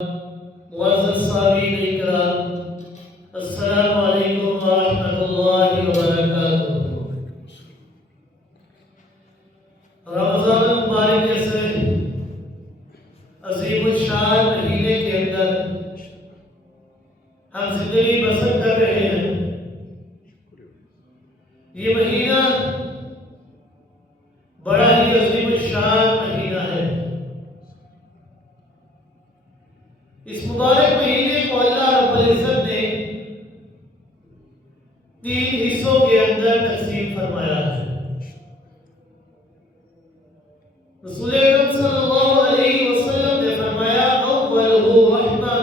معزز سامعین اکرام، السلام علیکم ورحمۃ اللہ وبرکاتہ۔ رمضان المبارک جیسے عظیم الشان مہینے کے اندر ہم زندگی بسر کر رہے ہیں۔ یہ مہینہ بڑا ہی عظیم الشان مہینہ ہے۔ اس مبارک مہینے کو اللہ رب العزت نے 3 حصوں کے اندر تقسیم فرمایا ہے۔ رسول اکرم صلی اللہ علیہ وسلم نے فرمایا اولہ رحمہ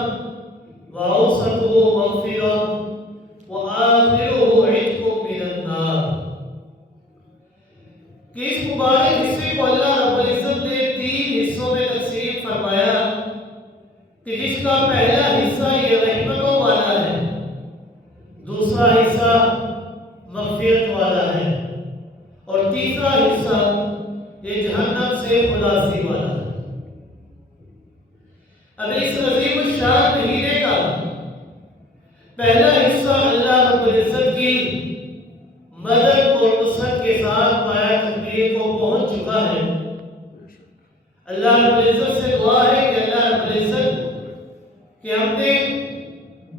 واوسطہ مغفرہ وآخرہ عتق من النار، کہ اس مبارک حصے کو اللہ رب العزت نے 3 حصوں میں تقسیم فرمایا کہ جس کا پہلا حصہ یہ رحمتوں والا ہے، دوسرا حصہ مغفرت والا ہے، اور تیسرا حصہ یہ جہنم سے خلاصی والا ہے۔ اب اس عظیم الشان مہینے کا پہلا حصہ اللہ رب العزت کی مدد اور نصرت کے ساتھ پایا تکمیل کو پہنچ چکا ہے۔ اللہ رب العزت سے دعا ہے کہ اللہ رب العزت کہ ہم نے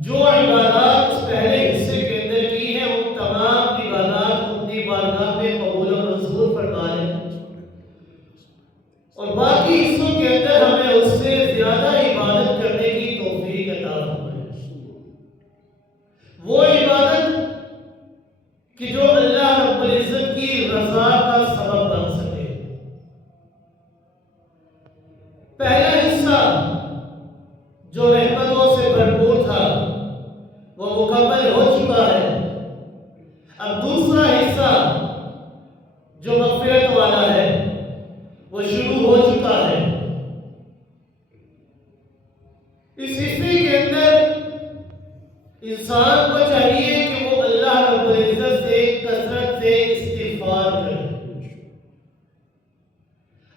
جو عبادات اس پہلے حصے کے اندر کی ہیں وہ تمام عبادات اپنی بارگاہ میں قبول و منظور فرما لیں، اور باقی حصوں کے اندر ہمیں اس سے زیادہ عبادت کرنے کی توفیق عطا فرمائے۔ وہ عبادت کہ جو اللہ رب العزت کی رضا کا سبب بن سکے۔ پہلا حصہ جو رحمتوں سے بھرپور تھا وہ مکمل ہو چکا ہے۔ اب دوسرا حصہ جو مغفرت والا ہے وہ شروع ہو چکا ہے۔ اس حصے کے اندر انسان کو چاہیے کہ وہ اللہ رب العزت سے کثرت سے استغفار کرے،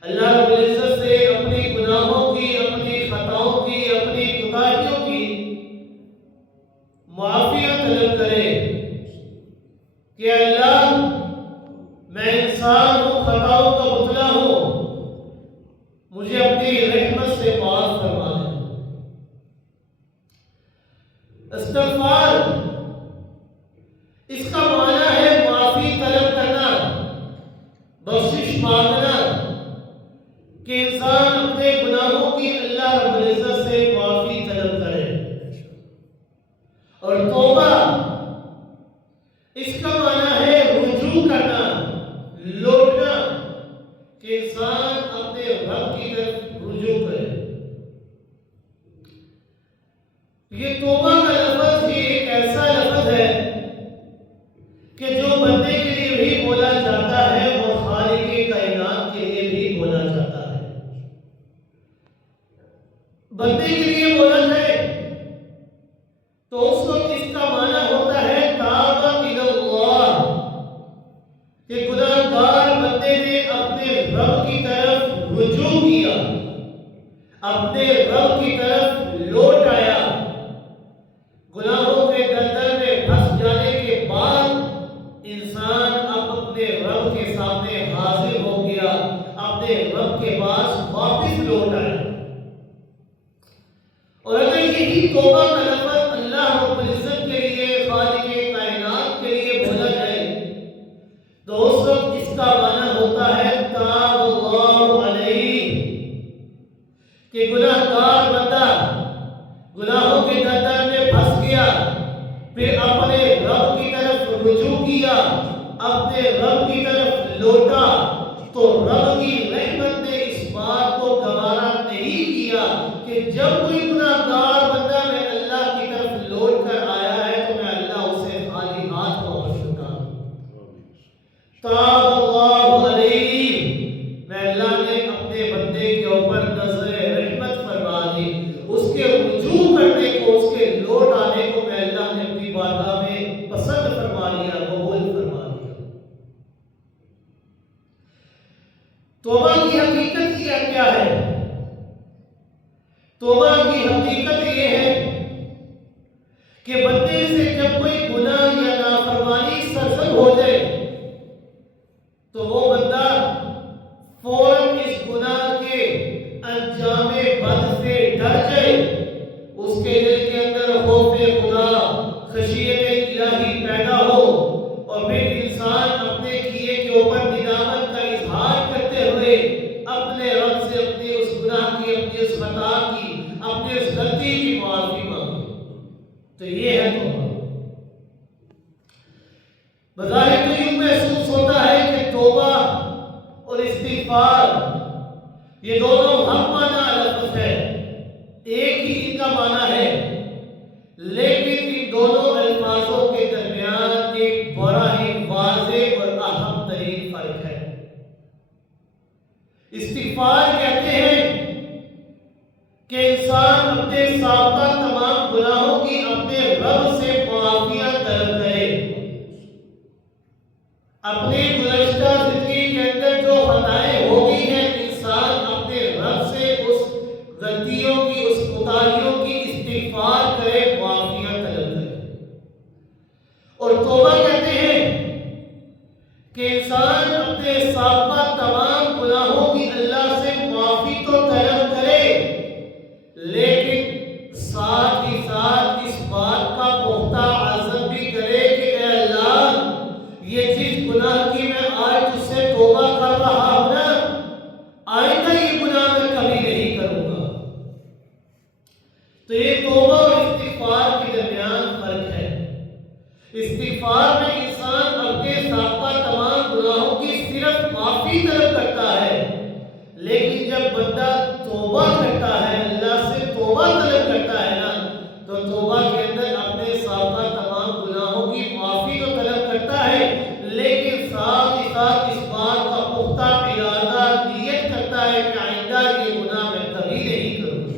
اللہ رب العزت سے اپنی گناہوں کی، اپنی خطاؤں کی، اپنی کوتاہیوں کی معافیت طلب کرے کہ اللہ میں انسان ہوں، خطاؤں کا مطلع ہوں، مجھے اپنی رحمت سے معاف فرما دے۔ استغفار اس کا معنی ہے معافی طلب کرنا، بخشش مانگنا، کہ انسان اپنے گناہوں کی اللہ رب العزت سے معافی طلب کرے۔ اور توبہ اس کا معنی ہے رجوع کرنا، لوٹنا، کہ انسان اپنے رب کی طرف رجوع کرے۔ یہ توبہ کا لفظ ہی ایک ایسا لفظ ہے کہ جو بندے کے لیے بھی بولا جاتا ہے اور خالق کائنات کے لیے بھی بولا جاتا ہے۔ بندے کے لیے بولا جائے تو اس وقت اس کا معنی ہوتا ہے تاب الی اللہ، کہ گناہگار بندے نے اپنے رب کی طرف رجوع کیا، اپنے رب کی طرف لوٹ آیا، گناہوں کے دلدل میں پھنس جانے کے بعد انسان اب اپنے رب کے سامنے حاضر ہو گیا، اپنے رب کے پاس واپس لوٹ آیا۔ اور اگر یہی توبہ کا لفظ اللہ رب العزت کے لیے، خالق کائنات کے لیے بولا جائے تو اس وقت اس کا معنی ہوتا ہے تاب اللہ علیہ، کہ گناہگار بندہ گناہوں کے دلدل میں پھنس گیا، پھر اپنے رب کی طرف رجوع کیا، اپنے رب کی طرف لوٹا، تو رب کی رحمت نے اس بات کو گوارا نہیں کیا کہ جب کوئی گناہگار بندہ میں اللہ کی طرف لوٹ کر آیا حقیقت یہ ہے کہ بندے سے جب کوئی گناہ یا نافرمانی سرزد ہو جائے تو وہ بندہ فوراً اس گناہ کے انجام بد سے ڈر جائے، اس کے دل کے اندر خوف خدا، خشیت الہی پیدا ہو، اور پھر انسان اپنے کیے کے اوپر ندامت کا اظہار کرتے ہوئے اپنے رب سے اپنے اس گناہ کی، اپنی اس خطا کی، اپنی اس غلطی کی معافی مانگے۔ تو یہ ہے توبہ۔ بظاہر تو یوں محسوس ہوتا ہے کہ توبہ اور استغفار یہ دونوں ہم معنی لفظ ہے، ایک ہی ان کا معنی ہے، لیکن ان دونوں الفاظوں کے درمیان ایک بڑا ہی واضح اور اہم ترین فرق ہے۔ استغفار کہتے ہیں کہ انسان اپنے سابقہ تمام گناہوں کی اپنے رب سے معافیاں طلب کرے، اپنی گزشتہ زندگی کے اندر جو خطائیں ہو گئی ہیں انسان اپنے رب سے اس غلطیوں کی، اس کوتاہیوں کی استغفار کرے، معافیاں طلب کرے۔ اور توبہ کہتے ہیں کہ انسان اپنے سابقہ تمام گناہوں کی اللہ سے معافی تو طلب کرے، لیکن ساتھ ہی ساتھ اس بات کا پختہ عزم بھی کرے کہ اے اللہ، یہ جس گناہ کی میں آج تجھ سے توبہ کر رہا ہوں نا، آئندہ یہ گناہ میں کبھی نہیں کروں گا۔ تو یہ توبہ اور استغفار کے درمیان فرق ہے۔ استغفار میں انسان اپنے سابقہ تمام گناہوں کی صرف معافی طلب کرتا ہے، لیکن جب بندہ توبہ کرتا ہے، اللہ سے توبہ طلب کرتا ہے نا، تو توبہ کے اندر اپنے سابقہ تمام گناہوں کی معافی تو طلب کرتا ہے، لیکن ساتھ ہی ساتھ اس بات کا پختہ ارادہ نیت کرتا ہے کہ آئندہ یہ گناہ میں کبھی نہیں کروں گا۔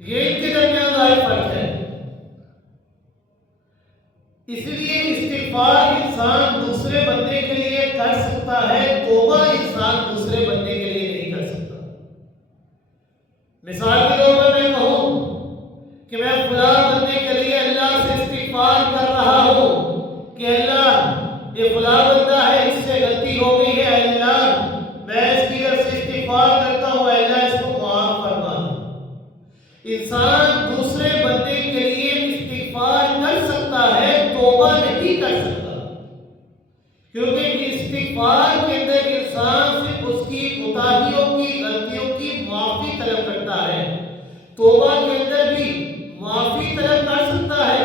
یہ ان کے درمیان ظاہر فرق ہے۔ اس لیے استغفار انسان دوسرے بندے کے لیے کر سکتا ہے، توبہ انسان دوسرے بندے کے لیے نہیں کر سکتا۔ مثال کے طور پر میں کہوں کہ میں فلاں بندے کے لیے اللہ سے استغفار کر رہا ہوں کہ اللہ یہ فلاں بندہ ہے، اس سے غلطی ہو گئی ہے، اللہ میں اس کی طرف سے استغفار کرتا ہوں، اللہ اس کو معاف فرما دے۔ انسان دوسرے بندے کے لیے استغفار کر سکتا ہے، توبہ نہیں کر سکتا، کیونکہ استغفار کے اندر انسان صرف اس کی کوتاہیوں کی، غلطیوں کی معافی طلب کرتا ہے۔ توبہ کے اندر بھی معافی طلب کر سکتا ہے،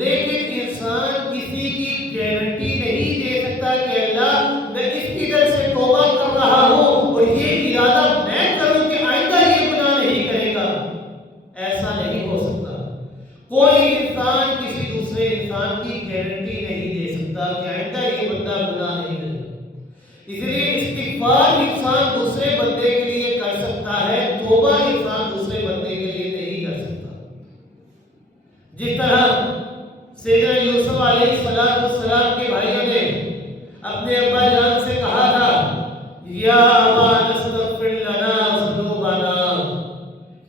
لیکن انسان کسی کی گارنٹی نہیں دے سکتا کہ اللہ میں اس کی طرف سے توبہ کر رہا ہوں اور یہ ارادہ میں کروں کہ آئندہ یہ گناہ نہیں کرے گا۔ ایسا نہیں ہو سکتا۔ کوئی انسان کسی دوسرے انسان کی گارنٹی نہیں دے سکتا کہ آئندہ یہ بندہ گناہ نہیں کرے گا۔ اس لیے استغفار انسان دوسرے بندے کے لیے کر سکتا ہے، توبہ انسان دوسرے بندے کے لیے نہیں کر سکتا۔ جس طرح سیدنا یوسف علیہ السلام کے بھائیوں نے اپنے ابا جان سے کہا تھا، یا ابا نستغفر لنا ذنوبنا،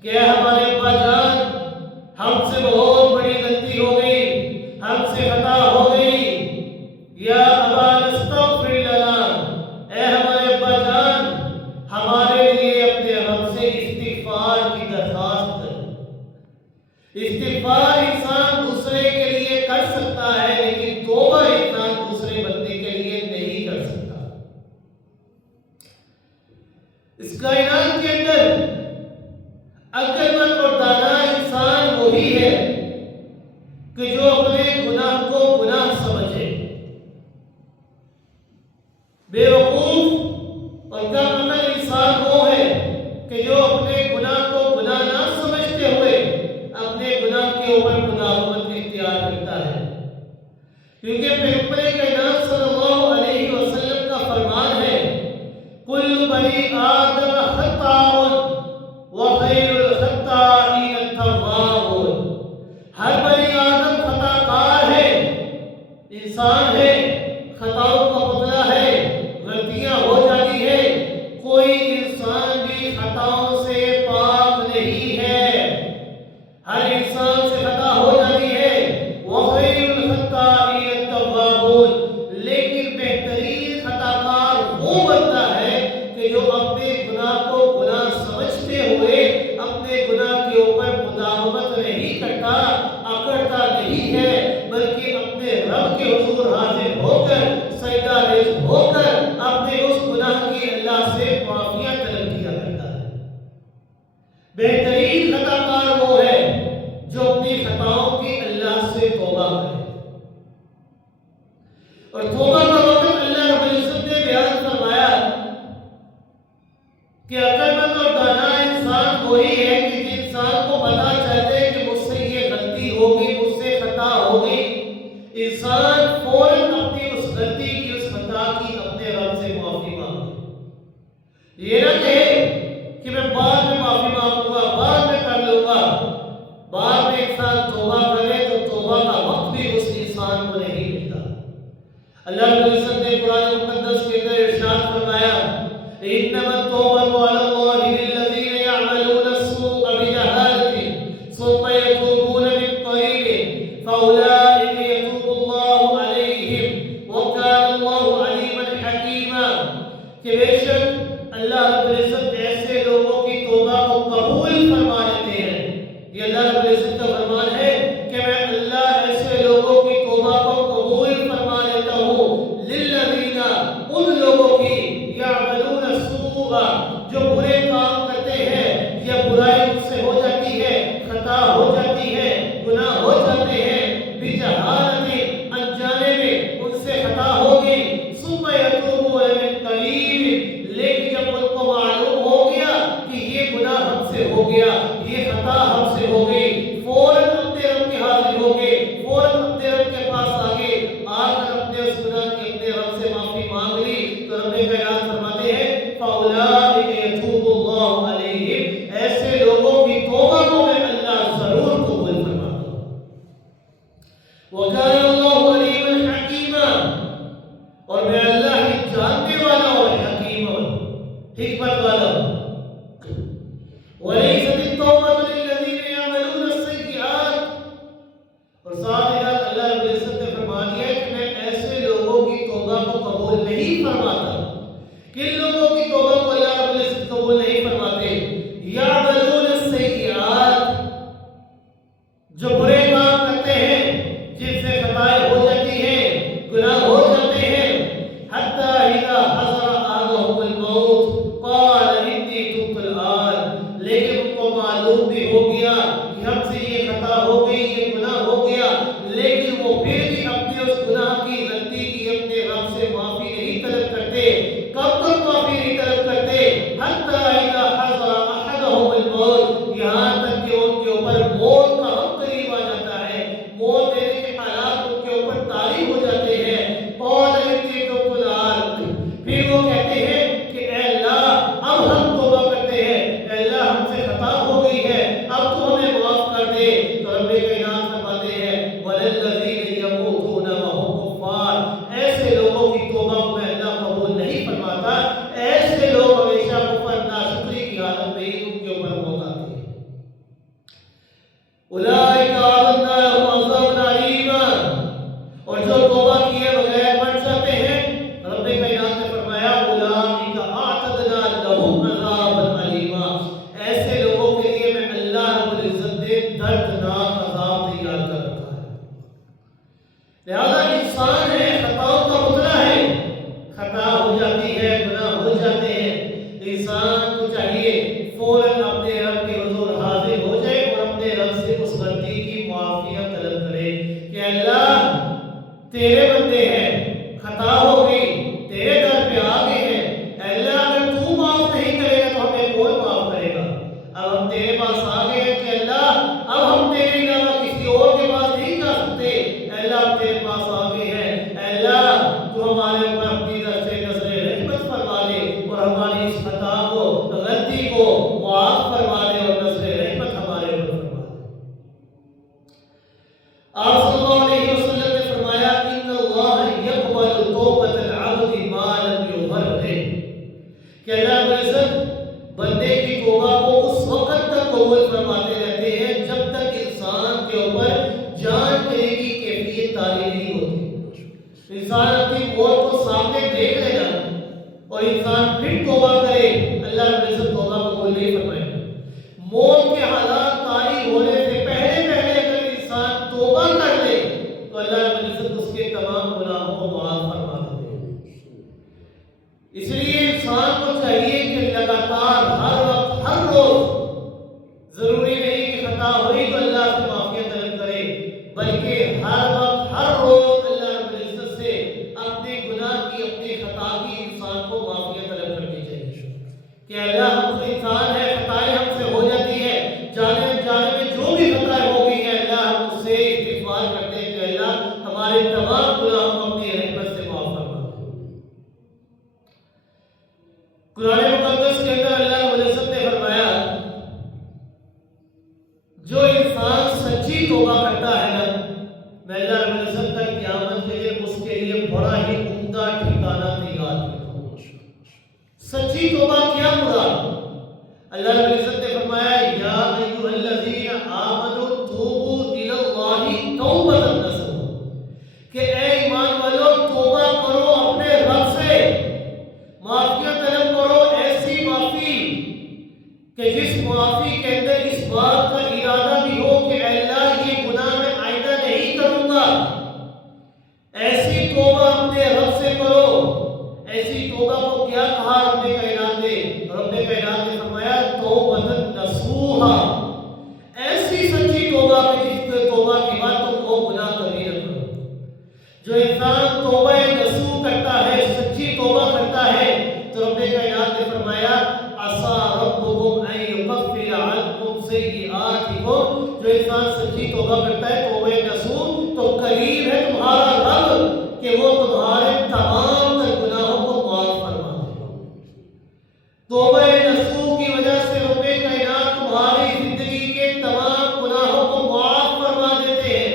کہ ہمارے ابا جان ہم سے بہت بڑی غلطی ہو گئی، ہم سے خطا ہو گئی، یا ابا نستغفر لنا، اے ہمارے ابا جان ہمارے لیے اپنے رب سے استغفار کی درخواست کر۔ استغفار انسان دوسرے کے لیے کر سکتا ہے، لیکن توبہ انسان دوسرے بندے کے لیے نہیں کر سکتا۔ اس کائنات کے اندر عقل مند اور دانا انسان وہی ہے کہ جو اپنے گناہ کو گناہ سمجھے۔ بے وقوف اور کم عقل انسان وہ ہے کہ جو اپنے گناہ کو گناہ نہ سمجھتے ہوئے اپنے گناہ کے اوپر مداومت اختیار کرتا ہے، کیونکہ پیغمبر کائنات صلی اللہ علیہ وسلم کا فرمان ہے، کل بنی آدم خطاء وخیر الخطائین التوابون، ہر بنی آدم خطا کار ہے، انسان ہے، خطاؤں کا پتلا ہے، غلطیاں ہو جاتی ہے، کوئی انسان بھی خطاؤں سے پاک نہیں نہیں کرتا، اکڑتا نہیں ہے، بلکہ اپنے رب کے حضور حاضر ہو کر سجدہ ریز ہو کر اپنے اس گناہ کی اللہ سے معافیاں طلب کیا کرتا ہے۔ بہترین خطا کار وہ ہے جو اپنی خطاؤں کی اللہ سے توبہ کرے، اور توبہ کا وقت اللہ رب العزت نے بیان فرمایا کہ عقل مند اور دانا انسان وہی ہے کہ جس انسان کو پتا چلے کہ مجھ سے یہ غلطی ہوگی، مجھ سے خطا ہوگی، انسان فوراً اپنی اس غلطی کی، اس خطا کی اپنے رب سے معافی مانگے۔ یہ نہ کہے کہ میں بعد میں معافی مانگوں گا، بعد میں کر لوں گا۔ بعد میں انسان توبہ کرے تو توبہ کا وقت بھی اس انسان کو نہیں ملتا۔ اللہ رب العزت نے قرآن مقدس کے اندر ارشاد فرمایا انما التوبة على الله للذين يعملون السوء بجهالة ثم يتوبون من قريب فأولئك يتوب الله عليهم وكان الله عليما حكيما۔ کہ بے شک اللہ رب العزت ایسے لوگوں کی توبہ کو قبول فرما لیتے ہیں۔ یہ اللہ رب العزت کا فرمان ہے کہ میں اللہ ایسے لوگوں کی توبہ کو قبول فرما لیتا ہوں، للذین، ان لوگوں کی، یعملون السوء، جو برے کام کرتے ہیں، یا برائی ان سے ہو جاتی ہے، خطا ہو جاتی ہے، گناہ ہو جاتے ہیں، بجہالت، انجانے میں ان سے خطا ہوگی، ثم یتوبون من قریب، لیکن جب ان کو معلوم ہو گیا کہ یہ گناہ ہم سے ہو گیا، یہ خطا ہم سے ہو گئی، فوراً اپنے رب کے حاضر ہو گئے، فوراً اپنے رب کے پاس آگے آ کر اپنے اس گناہ کی اپنے رب سے معافی مانگ لی، تو رب کائنات فرماتے ہیں فَأُولَٰئِكَ يَتُوبُ اللَّهُ عَلَيْهِمْ، ایسے لوگوں کی توبہ کو میں اللہ ضرور قبول فرماتا ہوں۔ وَكَانَ اللَّهُ عَلِيمًا حَكِيمًا، اور میں اللہ ہی جاننے والا اور حکیم اور حکمت والا ہوں۔ وَلَيْسَتِ التَّوْبَةُ لِلَّذِينَ يَعْمَلُونَ السَّيِّئَاتِ، اور ساتھ ہی ساتھ اللہ رب العزت نے فرما دیا کہ میں ایسے لوگوں کی توبہ کو قبول نہیں فرماتا۔ کن لوگوں کی توبہ کو اللہ رب العزت قبول نہیں فرماتے؟ یعملون السیئات، جو برے کام کرتے ہیں، جن سے خطائیں ہو جاتی ہیں، گناہ ہو جاتے ہیں، حتی اذا حضر احدهم الموت قال انی تبت الآن، لیکن ان کو معلوم بھی ہو گیا کہ ہم سے یہ خطا ہو گئی، یہ گناہ ہو گیا، لیکن وہ پھر بھی اپنے اس گناہ کی، غلطی کی اپنے رب سے معافی نہیں طلب کرتے۔ کب تک معافی نہیں طلب کرتے؟ حتی اذا حضر احدهم الموت، یہاں تک کہ ان کے اوپر موت کا وقت قریب آ جاتا ہے، موت دینے کے حالات ان کے اوپر طاری ہو جاتے ہیں۔ قال انی تبت الآن، پھر وہ کہتے ہیں کہ اے اللہ اب ہم توبہ کرتے ہیں، اے اللہ ہم سے خطا ہو گئی ہے، اب تو ہمیں معاف کر دے۔ تو رب کائنات فرماتے ہیں وَلَلَّذِينَ يَمُوتُونَ وَهُمْ كُفَّارٌ، ایسے لوگوں کی توبہ کو میں اللہ قبول نہیں فرماتا، ایسے لوگ ہمیشہ کفر، ناشکری کی حالت میں ہی ان کے اوپر موت آتی ہے۔ اولئک اعتدنا لهم عذابا علیما، اور جو توبہ کیے بغیر مر جاتے ہیں، رب کائنات نے فرمایا اولئک اعتدنا لهم عذابا علیما، ایسے لوگوں کے لیے میں اللہ رب العزت نے دردناک عذاب تیار کر رکھا ہے۔ لہذا انسان ہے، خطاؤں کا پتلا ہے، خطا ہو جاتی ہے، گناہ ہو جاتے ہیں، انسان کو چاہیے فوراً اپنے رب کے حضور حاضر ہو جائے اور اپنے رب سے اس غلطی کی معافیاں طلب کرے کہ اللہ تیرے بندے ہیں، خطا ہو گئی، تیرے در پہ آ گئے ہیں، اے اللہ اگر تو معاف نہیں کرے گا تو ہمیں کون معاف کرے گا؟ اب ہم تیرے پاس آ گئے ہیں کہ اللہ اب ہم تیرے علاوہ کسی اور کے پاس نہیں جا سکتے، اے اللہ ہم تیرے پاس آ گئے ہیں، اے اللہ تو ہمارے اوپر اپنی طرف سے نظر رحمت فرما دے اور ہماری اس خطا کو، غلطی کو معاف فرما دے اور نظر رحمت ہمارے اوپر فرما دے۔ آپ صلی اللہ علیہ وسلم نے فرمایا ان اللہ یقبل توبۃ العبد ما لم یغرر، کہ اللہ رب العزت بندے کی توبہ کو اس وقت تک قبول فرماتا توبہ کرتا ہے نا، میں اللہ رب العزت کا قیامت کے لیے اس کے لیے بڑا ہی عمدہ ٹھکانہ تیار کرتا ہوں۔ سچی توبہ کیا مراد؟ اللہ رب العزت نے فرمایا یا ایھا الذین آمنوا توبوا الی اللہ توبۃ نصوحا، کہ اے ایمان والو توبہ کرو اپنے رب سے، معافی طلب کرو، ایسی معافی کہ جس معافی کے اندر اس بات کا ارادہ بھی ہو کہ اے اللہ یہ گناہ میں آئندہ نہیں کروں گا۔ ایسی توبہ اپنے رب سے کرو۔ ایسی توبہ کو کیا کہا رب کائنات نے؟ رب کائنات نے فرمایا توبۃ نصوحا، ایسی سچی توبہ کہ جس توبہ کے بعد تم وہ گناہ کبھی نہ کرو۔ جو انسان توبہ نصوح کرتا ہے، سچی توبہ کرتا ہے، تو رب کائنات نے فرمایا عسیٰ ربکم ان یکفر عنکم سیئاتکم، جو انسان سچی توبہ کرتا ہے توبہ نصوح، تو قریب ہے تمہارا رب کہ وہ تمہارے تمام تر گناہوں کو معاف فرما دے۔ توبہ نصوح کی وجہ سے رب کائنات تمہاری زندگی کے تمام گناہوں کو معاف فرما دیتے ہیں،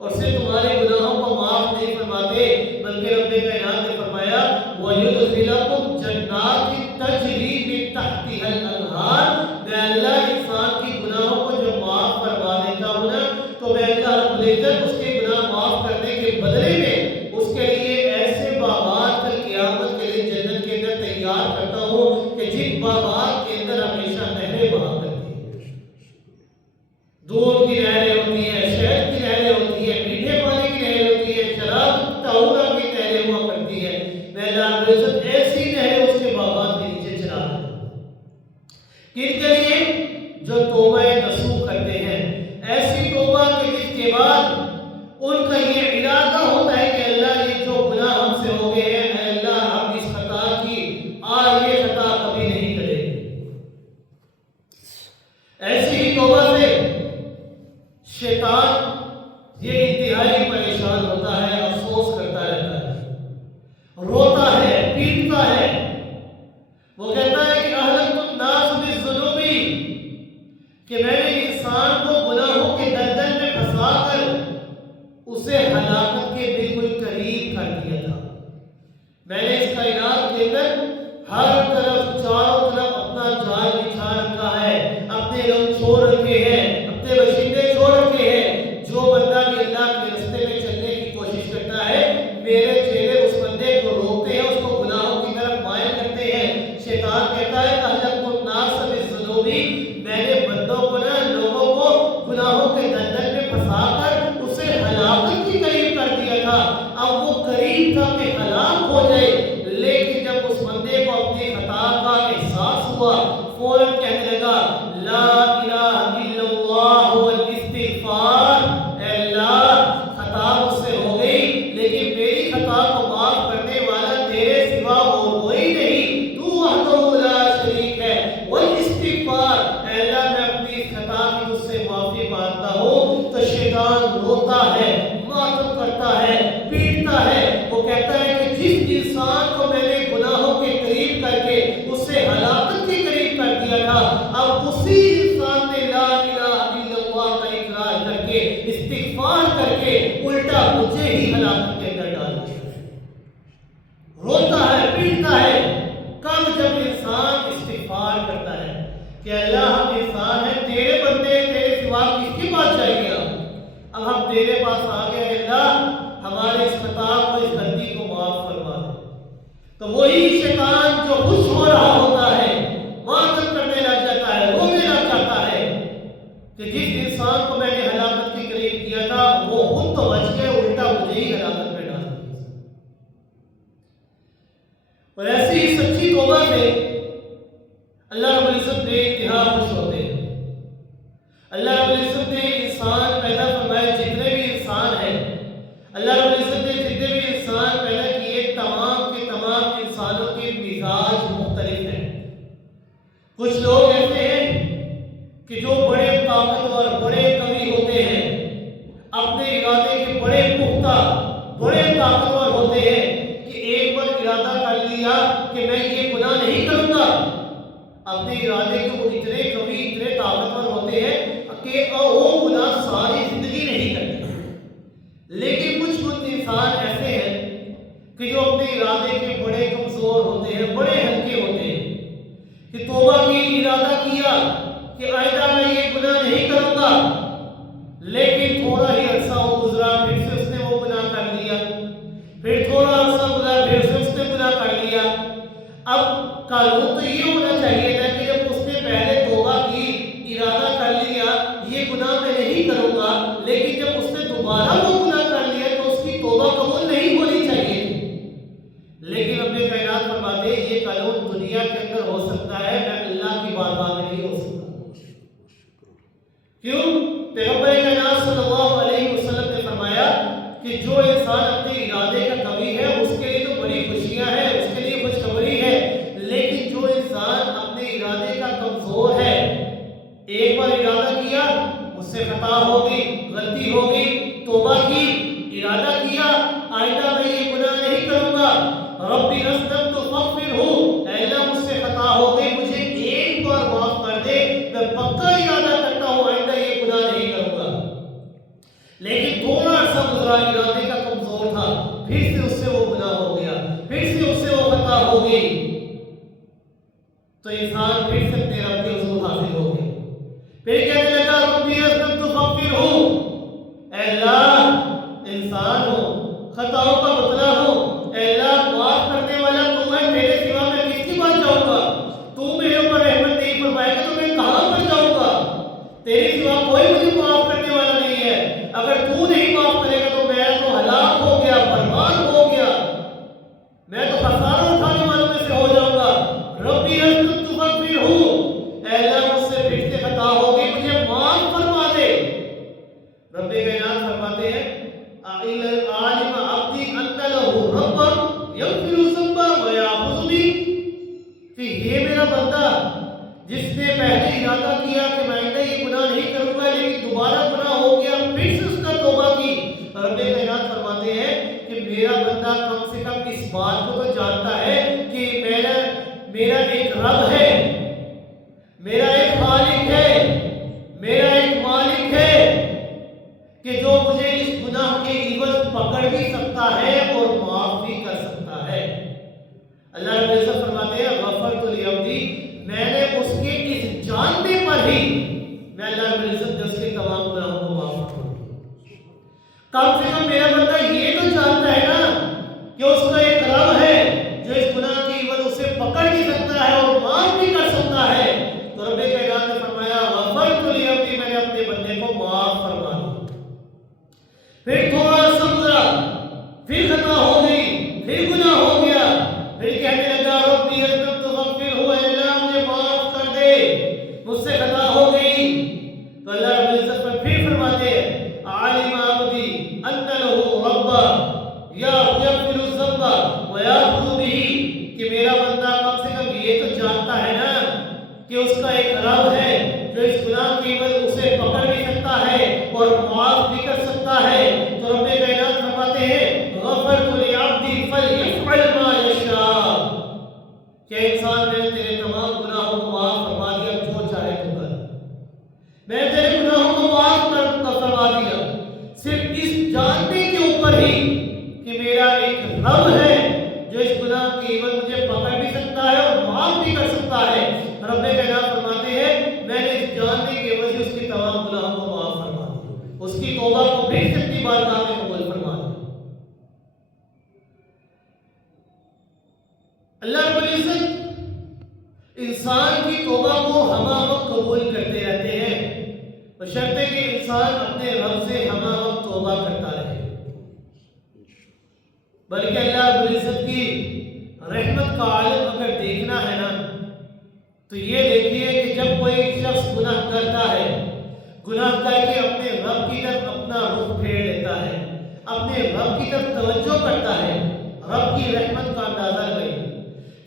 اور صرف تمہارے گناہوں کو معاف نہیں فرماتے بلکہ رب کائنات نے فرمایا وَيُدْخِلَكُمْ جَنَّاتٍ تَجْرِي مِن تَحْتِهَا الْأَنْهَارُ، میں اللہ انسان کی گناہوں کو جب معاف فرما دیتا ہوں نا، تو میں اللہ رب العزت اس کے گناہ معاف کرنے کے بدلے میں اس کے لیے ایسے باغات کل قیامت کے لیے جنت کے اندر تیار کرتا ہوں کہ جن باغات کے اندر ہمیشہ نہریں بہا کرتی ہیں، دودھ کی نہریں ہوتی ہیں، شہد کی نہریں ہوتی ہیں، میٹھے پانی کی نہریں ہوتی ہیں، شراب طہورہ کی نہریں ہوا کرتی ہیں۔ میں اللہ رب العزت ایسی نہریں اس کے باغات کے نیچے چلا دیتا ہوں۔ کن کے لیے؟ جو توبہ نصوح کرتے ہیں، ایسی توبہ کہ جس کے بعد ان کا یہ ارادہ ہوتا ہے کہ اللہ یہ جو گناہ ہم سے ہو گئے ہیں، اے اللہ ہم اس خطا کی آگے خطا کبھی نہیں کریں گے۔ ایسی ہی توبہ سے شیطان یہ انتہائی پریشان ہوتا ہے، افسوس کرتا رہتا ہے، روتا ہے، پیٹتا ہے، وہ کہتا ہے کہ اہلکت الناس بالذنوب، کہ میں نے انسان کو گناہوں کے دلدل میں پھنسا کر اسے ہلاکت کے بالکل قریب کر دیا تھا۔ میں نے اس کائنات کے اندر ہر طرف چاروں طرف اپنا جال بچھا رکھا ہے، اپنے لوگ چھوڑ رکھے ہیں، اپنے باشندے چھوڑ رکھے ہیں۔ جو بندہ بھی اللہ کے راستے میں چلنے کی کوشش کرتا ہے، میرے چہرے اس بندے کو روکتے ہیں، اس کو گناہوں کی طرف مائل کرتے ہیں۔ شیطان کہتا ہے اہلکت الناس بالذنوب، میں نے بندوں کو نا، لوگوں کو گناہوں کے دلدل میں پھنسا کر اسے ہلاکت کے قریب کر دیا تھا۔ اب وہ قریب تھا کہ ہلاک ہو جائے، لیکن جب اس بندے کو اپنی خطا کا احساس ہوا، فوراً کہنے لگا لا الہ الا اللہ والاستغفار، اے اللہ خطا مجھ سے ہو گئی، لیکن میری خطا کو معاف کرنے والا تیرے سوا اور کوئی نہیں، تو وحدہ لا شریک ہے، والاستغفار، اے اللہ میں اپنی خطا کی تجھ سے معافی مانگتا ہوں۔ تو شیطان روتا ہے، ماتم کرتا ہے، پیٹتا ہے، وہ کہتا ہے کہ جس انسان کو میں نے گناہوں کے قریب کر کے اسے ہلاکت کے قریب کر دیا تھا، اب اسی انسان نے لا الہ الا اللہ کا اقرار کر کے استغفار کر کے الٹا مجھے ہی ہلاکت کے اندر ڈال دیا۔ روتا ہے، پیٹتا ہے۔ کب؟ جب انسان استغفار کرتا ہے کہ اللہ ہم انسان ہیں، تیرے بندے، تیرے سوا کس کے پاس جائیں گے؟ اب ہم تیرے پاس آ گئے، اللہ ہمارے اس خطا کو، اس غلطی کو معاف فرما دے۔ تو وہی شیطان جو خوش ہو رہا ہوتا ہے، ماتم کرنے لگ جاتا ہے، رونے لگ جاتا ہے کہ جس انسان کو میں نے ہلاکت کے قریب کیا تھا وہ خود تو بچ گئے، الٹا مجھے ہی ہلاکت میں ڈال دیا۔ اور ایسی ہی سچی توبہ سے اللہ رب العزت بے انتہا خوش ہوتے ہیں۔ اللہ رب العزت نے انسان پیدا فرمائے، جتنے بھی انسان ہیں، اللہ رب العزت نے جتنے بھی انسان پیدا کیے، تمام کے تمام انسانوں کے مزاج مختلف ہیں۔ کچھ لوگ ایسے ہیں کہ جو بڑے طاقتور، بڑے قوی ہوتے ہیں، اپنے ارادے کے بڑے پختہ، بڑے طاقتور ہوتے ہیں کہ ایک بار ارادہ کر لیا کہ میں یہ گناہ نہیں کروں گا، اپنے ارادے کے وہ اتنے قوی، اتنے طاقتور ہوتے ہیں کہ وہ گناہ کہ آئندہ میں یہ گناہ نہیں کروں گا، لیکن تھوڑا ہی عرصہ وہ گزرا، پھر سے اس نے وہ گناہ کر لیا، پھر تھوڑا عرصہ گزرا، پھر سے اس نے گناہ کر لیا۔ اب قانون تو یہ ہونا چاہیے تھا کہ جب اس نے پہلے توبہ کی، ارادہ کر لیا یہ گناہ میں نہیں کروں گا، لیکن جب اس نے دوبارہ وہ گناہ کر لیا تو اس کی توبہ قبول نہیں ہونی چاہیے تھی۔ لیکن رب کائنات فرماتے ہیں یہ قانون دنیا کے اندر ہو سکتا ہے، میں اللہ کی بارگاہ میں نہیں ہو سکتا۔ کیوں؟ پیغمبر کائنات صلی اللہ علیہ وسلم نے فرمایا کہ جو انسان اپنے ارادے کا قوی ہے اس کے لیے تو بڑی خوشیاں ہیں، اس کے لیے خوشخبری ہے، لیکن جو انسان اپنے ارادے کا کمزور ہے، ایک بار ارادہ کیا، اس سے خطا ہوگی، غلطی ہوگی، توبہ کی، ارادہ کیا آئندہ میں یہ گناہ نہیں کروں گا، ربی اسلمت فاغفرہ، اے اللہ مجھ سے خطا ہو گئی، مجھے ایک بار معاف کر دے، میں پکا ارادہ کرتا ہوں آئندہ یہ گناہ نہیں کروں گا۔ لیکن تھوڑا عرصہ گزرا، ارادے کا کمزور تھا، پھر سے اس سے وہ گناہ ہو گیا، پھر سے اس سے وہ خطا ہو گئی، تو انسان پھر سے اپنے رب کے حضور حاضر ہو گیا، پھر کہنے لگا ربی اسلمت فاغفرہ، اے اللہ انسان ہو، خطاؤں کا مطلع ہو، اے اللہ معاف کرنے والا تو ہے، میرے سوا میں کس کی بات جاؤں گا، تو میرے اوپر رحمت نہیں فرمائے گا تو میں کہاں پر جاؤں گا، تیرے سوا کوئی مجھے معاف کرنے والا نہیں ہے، اگر تو نہیں معاف کرے گا تو میں تو ہلاک ہو گیا، برباد ہو گیا، میں تو خسارہ اٹھانے والوں میں سے ہو جاؤں گا، ربی اسلمت فاغفرہ، اے اللہ مجھ سے پھر سے خطا ہو گئی، مجھے معاف فرما دے۔ رب کائنات فرماتے ہیں عالم عبدی ان لہ ربا یغفر الذنب ویأخذ بہ، کہ یہ میرا بندہ جس نے پہلے ارادہ کیا کہ میں آئندہ یہ گناہ نہیں کروں گا، لیکن دوبارہ گناہ ہو گیا، پھر سے اس کا توبہ کی، رب کائنات فرماتے ہیں کہ میرا بندہ کم سے کم اس بات کو تو جانتا ہے کہ میرا ایک رب ہے، میرا ایک خالق ہے، میرا ایک مالک ہے کہ جو مجھے اس گناہ کے عوض پکڑ بھی سکتا ہے اور معاف بھی کر سکتا ہے۔ اللہ رب العزت فرماتے ہیں غفرت لعبدی، میں نے اس کے اس جاننے پر ہی میں اللہ رب العزت نے اس کے تمام گناہوں کو معاف کر دیا۔ کم سے کم میرا بندہ یہ تو جانتا ہے نا کہ اس کا ایک رب ہے جو اس گناہ کی عوض اسے پکڑ بھی سکتا ہے اور معاف بھی کر سکتا ہے، تو رب کائنات نے فرمایا غفرت لعبدی، میں نے اپنے بندے کو معاف فرما دیا۔ پھر تھوڑا سا گزرا، پھر خطا ہو گئی، پھر گناہ ہو گیا، پھر کہنے لگا ربی اسلمت فاغفرہ، اے اللہ مجھے معاف کر دے، مجھ سے خطا ہو گئی، تو اللہ رب العزت پر پھر فرماتے ہیں عالم عبدی ان لہ ربا یغفر الذنب ویأخذ بہ، کہ میرا بندہ کم سے کم یہ تو جانتا ہے نا کہ اس کا ایک رب ہے جو اس گناہ کی عوض اسے پکڑ بھی سکتا ہے اور معاف بھی کر سکتا ہے، تو رب کائنات فرماتے ہیں غفرت لعبدی فلیفعل ما یشاء، کہ انسان نے تیرے تمام گناہوں کو معاف فرما دیا، جو چاہے تو کر، میں تیرے گناہوں کو معاف فرما دیا، صرف اس جاننے کے اوپر ہی کہ میرا ایک رب ہے جو اس گناہ کی عوض مجھے پکڑ بھی سکتا ہے اور معاف بھی کر سکتا ہے۔ رب کائنات فرماتے ہیں میں نے اس جاننے کی وجہ اس کے تمام گناہوں کو معاف فرما دیا، اس کی توبہ کو پھر سے اپنی بارگاہ میں قبول فرما دیا۔ اللہ رب العزت انسان کی توبہ کو ہمہ وقت قبول کرتے رہتے ہیں، بشرطے کہ انسان اپنے رب سے ہمہ وقت توبہ کرتا رہے۔ بلکہ اللہ رب العزت کی رحمت کا عالم اگر دیکھنا ہے نا تو یہ دیکھیے کہ جب کوئی شخص گناہ کرتا ہے، گناہ کر کے اپنے رب کی طرف اپنا رخ پھیر لیتا ہے، اپنے رب کی طرف توجہ کرتا ہے، رب کی رحمت کا اندازہ کریں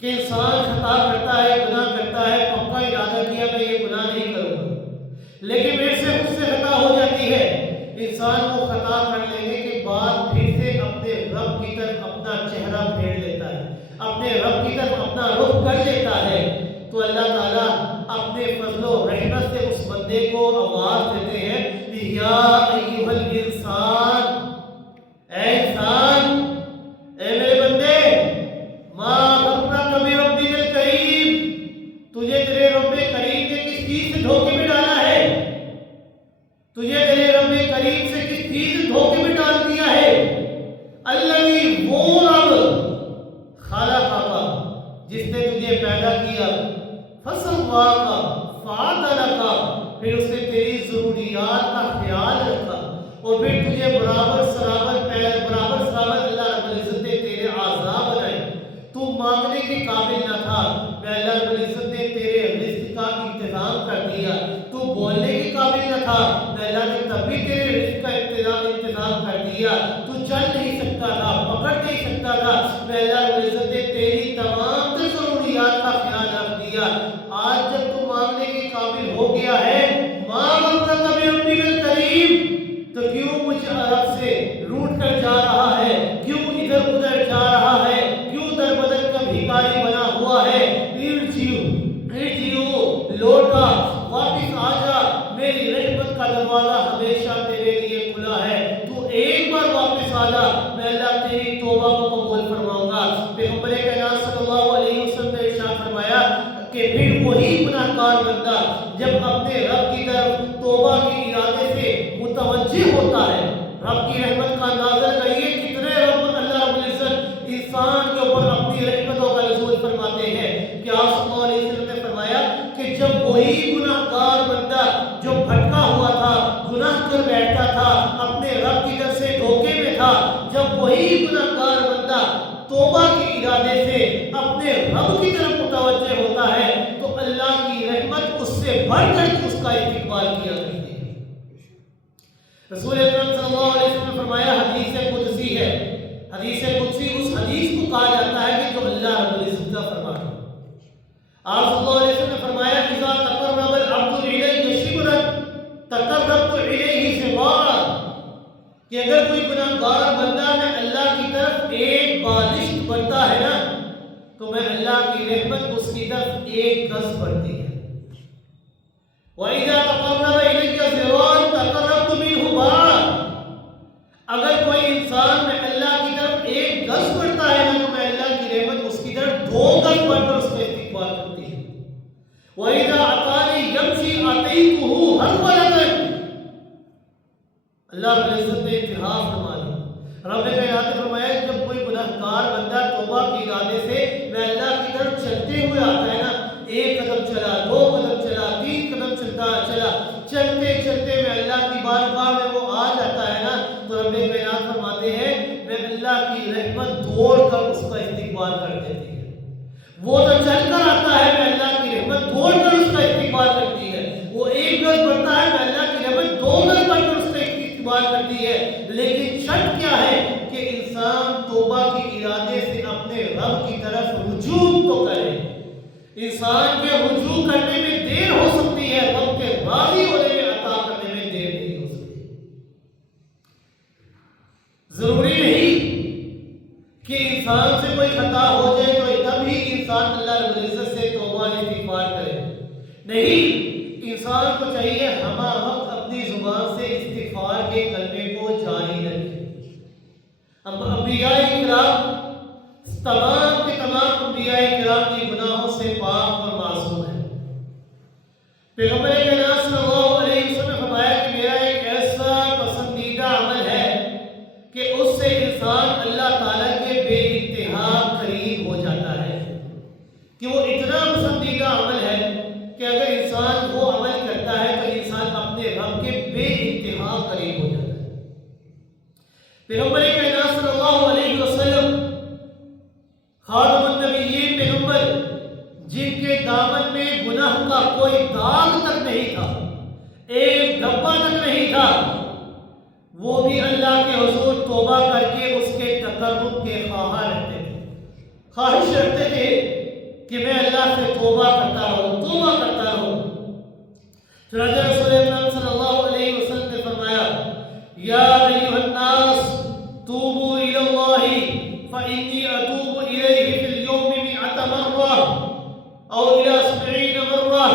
کہ انسان خطا کرتا ہے، گناہ کرتا ہے، پکا ارادہ کیا میں یہ گناہ نہیں کروں گا، لیکن میرے سے مجھ سے خطا ہو جاتی ہے، انسان کو خطا کر لینے کے بعد پھر سے اپنے رب کی طرف اپنا چہرہ پھیر لیتا ہے، اپنے رب کی طرف اپنا رخ کر لیتا ہے، تو اللہ تعالیٰ اپنے فضل و رحمت سے اس بندے کو آواز دیتے ہیں یا ایھا الانسان، اے انسان، اے میرے بندے، ما غرک بربک الکریم، تجھے تیرے رب کریم نے کس چیز سے دھوکے میں تجھے تیرے رب کریم سے کس چیز دھوکے میں ڈال دیا ہے؟ الذی، وہ رب، خلقک، جس نے تجھے پیدا کیا، فسواک فعدلک، پھر اس نے تیری ضروریات کا خیال رکھا، اور پھر تجھے برابر سرابر اللہ رب العزت نے تیرے اعضاء بنائے۔ تو مانگنے کے قابل نہ تھا، میں اللہ رب العزت نے تیرے رزق کا انتظام کر دیا۔ تو بولنے کے قابل نہ تھا، میں اللہ نے تب بھی تیرے رزق کا انتظام کر دیا۔ تو چل نہیں سکتا تھا، پکڑ نہیں سکتا تھا، میں اللہ رب العزت نے تیری تمام ضروریات کا خیال رکھ دیا۔ آج جب تو مانگنے کے قابل ہو گیا ہے، ماں غرک بربک الکریم، تو کیوں مجھ رب سے روٹ کر جا رہا ہے؟ کیوں ادھر ادھر جا رہا ہے؟ کیوں در بدر کا بھکاری بنا ہوا ہے؟ ارجعوا، لوٹا، واپس آ جا، میری رحمت کا دروازہ ہمیشہ تیرے لیے کھلا ہے، تو ایک بار واپس آ جا، میں اللہ تیری توبہ کو قبول فرماؤں گا۔ پیغمبر کائنات صلی اللہ علیہ وسلم نے ارشاد فرمایا کہ پھر وہی گناہ گار بندہ جب اپنے رب کی طرف توبہ کے ارادے سے متوجہ ہوتا ہے، رب کی رحمت کا اندازہ کریے کتنے رب اللہ رب العزت انسان کے اوپر اپنی رحمتوں کا نزول فرماتے ہیں کہ آپ صلی اللہ علیہ وسلم نے فرمایا کہ جب وہی گناہ گار بندہ جو بھٹکا ہوا تھا، گناہ کر بیٹھتا تھا، اپنے رب کی طرف سے دھوکے میں تھا، جب وہی گناہ گار بندہ توبہ کے ارادے سے اپنے رب کی طرف متوجہ ہوتا ہے تو اللہ کی رحمت اس سے بڑھ کر کے اس کا استقبال کیا کرتی ہے۔ رسول اکرم صلی اللہ علیہ وسلم نے فرمایا، حدیث قدسی ہے، حدیث قدسی اس حدیث کو کہا جاتا ہے کہ جو اللہ رب العزت کا فرمان ہے۔ آپ صلی اللہ علیہ وسلم نے فرمایا، اذا تقرب العبد الی شبرا تقربت الیہ ذراعا، کہ اگر کوئی گناہ گار بندہ میں اللہ کی طرف ایک بالشت بڑھتا ہے نا، تو میں اللہ کی رحمت اس کی طرف ایک گز بڑھتی ہے۔ وَإِذَا تَقَرَّبَ إِلَيَّ ذِرَاعًا تَقَرَّبْتُ مِنْهُ بَاعًا، اگر کوئی انسان میں اللہ کی طرف ایک گز بڑھتا ہے نا، تو میں اللہ کی رحمت اس کی طرف 2 گز بڑھ کر اس کا استقبال کرتی ہے۔ وَإِذَا أَتَانِي يَمْشِي أَتَيْتُهُ هَرْوَلَةً، اللہ رب العزت نے انتہا فرما دی۔ رب کائنات نے فرمایا جب کوئی گناہ گار بندہ توبہ کے ارادے سے میں اللہ کی طرف چلتے ہوئے آتا ہے نا، 1 قدم چلا، 2 قدم چلا، 3 قدم چلا، چلتے چلتے میں اللہ کی بارگاہ میں وہ آ جاتا ہے نا، تو رب کائنات فرماتے ہیں میں اللہ کی رحمت دوڑ کر اس کا استقبال کر دیتی ہے۔ وہ تو چل کر آتا ہے، میں اللہ کی رحمت دوڑ کر اس کا استقبال کرتی ہے۔ وہ 1 گز بڑھتا ہے، میں اللہ کی رحمت 2 گز بڑھ کر اس کا استقبال کرتی ہے۔ لیکن شرط کیا ہے کہ انسان توبہ کے ارادے سے اپنے رب کی طرف رجوع تو کرے۔ انسان کے رجوع کرنے میں دیر ہو سکتی ہے، رب کے راضی ہونے میں عطا کرنے میں دیر نہیں ہو سکتی۔ ضروری نہیں کہ انسان سے کوئی خطا ہو جائے تو تبھی انسان اللہ رب العزت سے توبہ استغفار کرے، نہیں، انسان کو چاہیے ہمہ وقت اپنی زبان سے استغفار کے کلمے کو جاری رکھے۔ انبیاء کرام، تمام کے تمام انبیاء کرام کی گناہوں سے پاک اور معصوم ہیں۔ پیغمبر کائنات صلی اللہ علیہ وسلم نے فرمایا کہ میرا ایک ایسا پسندیدہ عمل ہے کہ اس سے انسان اللہ تعالیٰ کے بے انتہا قریب ہو جاتا ہے، کہ وہ اتنا پسندیدہ عمل ہے کہ اگر انسان وہ عمل کرتا ہے تو انسان اپنے رب کے بے انتہا قریب ہو جاتا ہے۔ پیغمبر کائنات صلی اللہ علیہ وسلم خاتم النبیین پیغمبر، جن کے دامن میں گناہ کا کوئی داغ تک نہیں تھا، ایک دھبا تک نہیں تھا، وہ بھی اللہ کے حضور توبہ کر کے اس کے تقرب کے خواہش رکھتے تھے کہ میں اللہ سے توبہ کرتا رہوں۔ چنانچہ رسول اکرم صلی اللہ علیہ وسلم نے فرمایا، یا ایھا الناس توبوا الی اللہ فانی اتوب الیہ فی اليوم 100 مرہ او الی 70 مرہ،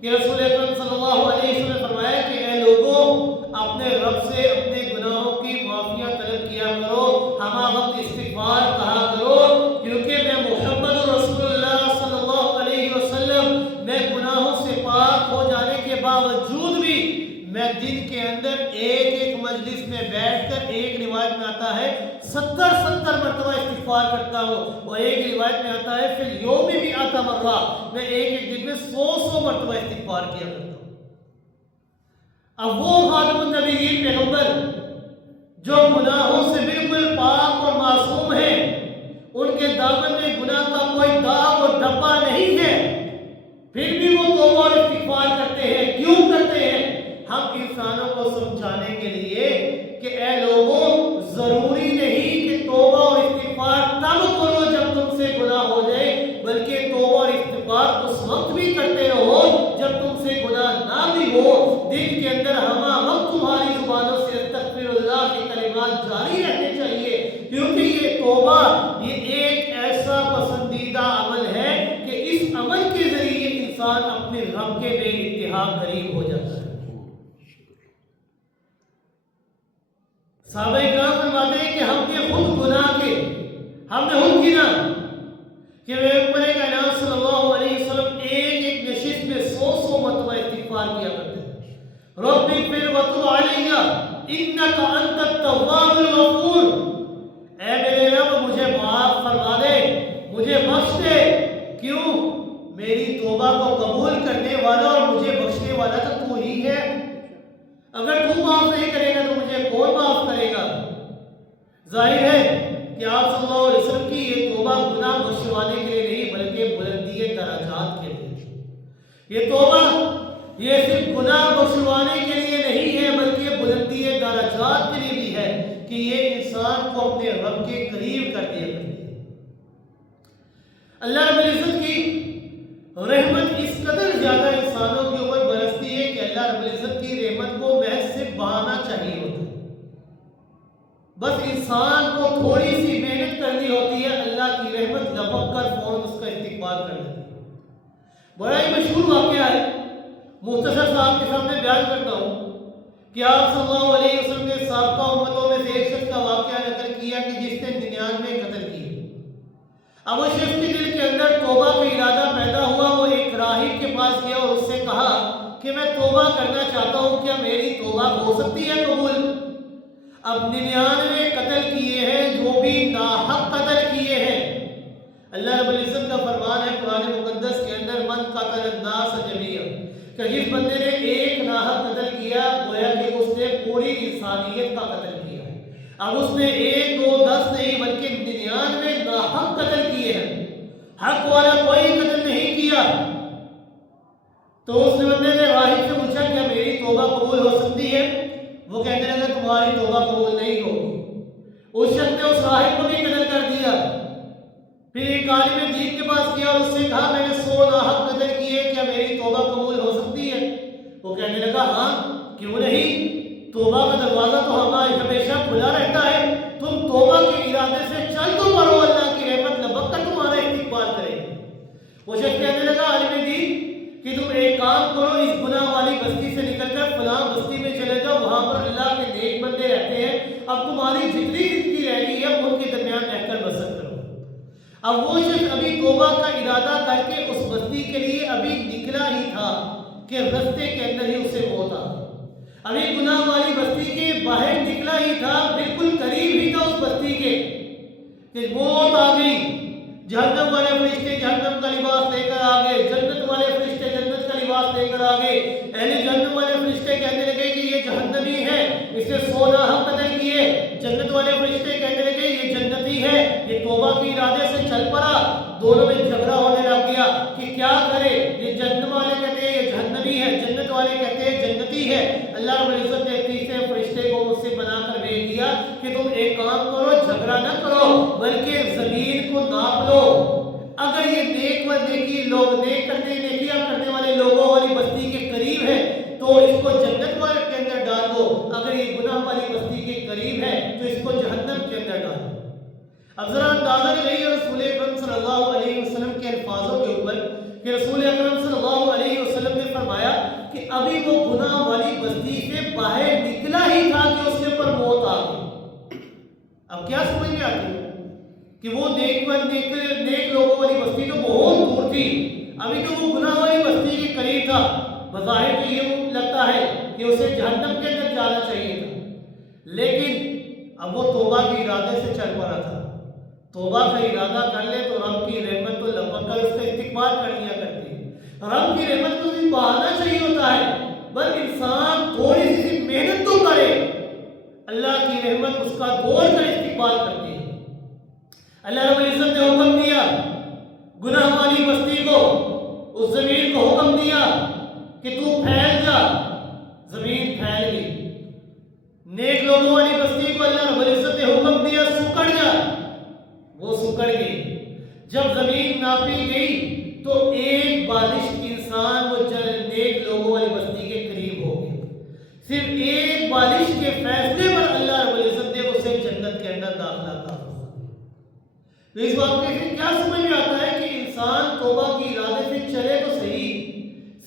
کہ رسول اکرم صلی اللہ علیہ وسلم نے فرمایا کہ اے لوگوں، اپنے رب سے اپنے گناہوں کی معافیاں طلب کیا کرو، ہمہ وقت استغفار کہا کرو، کیونکہ میں محمد رسول اللہ صلی اللہ علیہ وسلم میں گناہوں سے پاک ہو جانے کے باوجود بھی میں دن کے اندر ایک ایک مجلس میں بیٹھ کر ایک روایت میں آتا ہے 70 مرتبہ استغفار کرتا ہوں، اور ایک روایت میں آتا ہے پھر یوم بھی آتا مرہ، میں ایک ایک دن میں 100 مرتبہ استغفار کیا کرتا ہوں۔ اب وہ خاتم النبیین پیغمبر جو گناہوں سے بالکل پاک اور معصوم ہیں، ان کے دامن میں گناہ کا کوئی داغ اور دھبا نہیں ہے، پھر بھی وہ توبہ اور استغفار کرتے ہیں۔ کیوں کرتے ہیں؟ ہم انسانوں کو سمجھانے کے لیے کہ اے لوگوں، ضروری نہیں کہ توبہ اور استغفار تب کرو جب تم سے گناہ ہو جائے، بلکہ توبہ اور استغفار اس وقت بھی کرتے رہو جب تم سے گناہ نہ بھی ہو۔ دن کے اندر وقت تمہاری زبانوں سے استغفر اللہ کے کلمات جاری رہنے چاہیے، کیونکہ یہ توبہ یہ ایک ایسا پسندیدہ عمل ہے کہ اس عمل کے ذریعے انسان اپنے رب کے بے انتہا قریب ہو جاتا ہے۔ صحابہ کرام فرماتے ہیں کہ ہم نے خود گناہ کے، ہم نے خود گنا کہ پیغمبر کائنات صلی اللہ علیہ وسلم ایک ایک نشست میں 100 مرتبہ استغفار کیا کرتے ہیں۔ رب اغفر وتب علی انک انت التواب الغفور، اے میرے رب مجھے معاف فرما دے، مجھے بخش دے۔ کیوں؟ میری توبہ کو قبول کرنے والا اور مجھے بخشنے والا تو ہی ہے۔ اگر تو معاف نہیں کرے گا تو مجھے کون معاف کرے گا؟ ظاہر ہے کہ آپ صلی اللہ علیہ وسلم کی یہ توبہ گناہ بخشوانے کے لیے نہیں بلکہ بلندی درجات کے لیے۔ یہ توبہ یہ صرف گناہ بخشوانے کے لیے نہیں ہے بلکہ بلندی درجات کے لیے بھی ہے کہ یہ انسان کو اپنے رب کے قریب کر دیا کرتی ہے۔ اللہ رب العزت کی رحمت اس قدر زیادہ انسانوں کے اوپر برستی ہے کہ اللہ رب العزت کی رحمت کو محض سے بہانا چاہیے ہوتا ہے، بس انسان کو تھوڑی سی محنت کرنی ہوتی ہے، اللہ کی رحمت لپک کر فوراً اس کا استقبال کر لیتی ہے۔ بڑا ہی مشہور واقعہ ہے، مختصر صاحب کے سامنے بیان کرتا ہوں کہ آپ صلی اللہ علیہ وسلم نے سابقہ امتوں میں سے ایک شخص کا واقعہ نقل کیا کہ جس نے 99 قتل کیے۔ اب اس شخص کے دل کے اندر توبہ کا ارادہ پیدا ہوا، وہ ایک راہب کے پاس گیا اور اس سے کہا کہ میں توبہ کرنا چاہتا ہوں، کیا میری توبہ ہو سکتی ہے قبول؟ اب 99 قتل کیے ہیں، جو بھی ناحق قتل کیے ہیں۔ اللہ رب العزت کا فرمان ہے قرآن مقدس کے اندر من قتل الناس جميعا، کہ جس بندے نے ایک ناحق قتل کیا گویا کہ اس نے پوری انسانیت کا قتل کیا۔ اب اس نے 1 2 10 نہیں بلکہ 99 ناحق قتل کیے ہیں، حق والا کوئی قتل نہیں کیا۔ تو اس بندے نے راہب سے پوچھا کیا میری توبہ قبول ہو سکتی ہے؟ وہ کہنے لگا تمہاری توبہ قبول نہیں ہوگی۔ اس شخص نے اس راہب کو بھی قتل کر دیا۔ پھر ایک عالم دین کے پاس گیا اور اس سے کہا میں نے 100 ناحق قتل کیے، کیا میری توبہ قبول ہو سکتی ہے؟ وہ کہنے لگا ہاں کیوں نہیں، توبہ کا دروازہ تو ہمیشہ کھلا رہتا ہے، تم توبہ کے ارادے سے چل تو پڑو، اللہ کی رحمت لپک کر تمہارا استقبال کرے گی۔ وہ شخص کہنے لگا عالم دین کہ تم ایک کام کرو، اس گناہ والی بستی سے نکل کر فلاں بستی میں چلے جاؤ، وہاں پر اللہ کے نیک بندے رہتے ہیں، اب تمہاری جتنی زندگی رہ گئی ہے ان کے درمیان رہ کر بسر کرو۔ اب وہ شخص ابھی توبہ کا ارادہ کر کے اس بستی کے لیے ابھی نکلا ہی تھا کہ رستے کے اندر ہی اسے موت آ گئی۔ ابھی گناہ والی بستی کے باہر نکلا ہی تھا، بالکل قریب ہی تھا اس بستی کے کہ موت آ گئی۔ جہنم والے فرشتے جہنم کا لباس لے کر آ گئے، جنت والے فرشتے جنت کا لباس لے کر آ گئے۔ اہل جہنم والے فرشتے کہنے لگے کہ یہ جہنمی ہے، اس نے 100 ناحق قتل کیے۔ جنت والے فرشتے کہنے لگے یہ جنتی ہے، یہ توبہ کے ارادے سے چل پڑا۔ دونوں میں جھگڑا ہونے لگ گیا کہ کیا کرے، یہ جہنم والے کہتے ہیں یہ جہنمی ہے، جنت والے کہتے ہیں جنتی ہے۔ اللہ رب العزت نے تیسرے فرشتے کو مجھ سے بنا کر بھیج دیا کہ تم ایک کام کرو، جھگڑا نہ کرو بلکہ زمین کو ناپ لو، اگر یہ نیک و نیکی لوگ نیکیاں کرنے والے لوگوں والی بستی کے قریب ہے تو اس کو جنت والے کے اندر ڈال دو، اگر یہ گناہ والی بستی کے قریب ہے تو اس کو جہنم کے اندر ڈال دو۔ اب ذرا اندازہ لگائیے رسول اکرم صلی اللہ علیہ وسلم کے الفاظوں کے اوپر کہ رسول اکرم صلی اللہ علیہ وسلم نے فرمایا کہ ابھی وہ گناہ والی بستی سے باہر نکلا ہی تھا کہ اس کے اوپر موت آ گئی۔ اب کیا سمجھ میں آتی ہے کہ وہ نیک لوگوں والی بستی تو بہت دور تھی، ابھی تو وہ گناہ والی بستی کے قریب تھا، بظاہر تو یہ لگتا ہے کہ اسے جہنم کے اندر جانا چاہیے تھا، لیکن اب وہ توبہ کے ارادے سے چل پڑا تھا۔ توبہ کا ارادہ کر لے تو رب کی رحمت کو لپک کر اس کا استقبال کر لیا کرتی ہے۔ رب کی رحمت کو صرف بہانا چاہیے ہوتا ہے، بس انسان تھوڑی سی محنت تو کرے، اللہ کی رحمت اس کا دوڑ کر استقبال کرتی ہے۔ اللہ رب العزت نے حکم دیا گناہ والی بستی کو، اس زمین کو حکم دیا کہ تو پھیل جا، زمین پھیل گئی۔ نیک لوگوں والی بستی کو اللہ رب العزت نے حکم دیا سکڑ جا، وہ سکڑ گئی۔ جب زمین ناپی گئی تو ایک بالش انسان وہ نیک لوگوں والی بستی کے قریب ہو گئی۔ صرف ایک بالش کے فیصلے پر اللہ رب العزت نے اسے جنت کے اندر داخلہ تھا۔ تو اس واقعے سے کیا سمجھ میں آتا ہے کہ انسان توبہ کی ارادے سے چلے تو صحیح،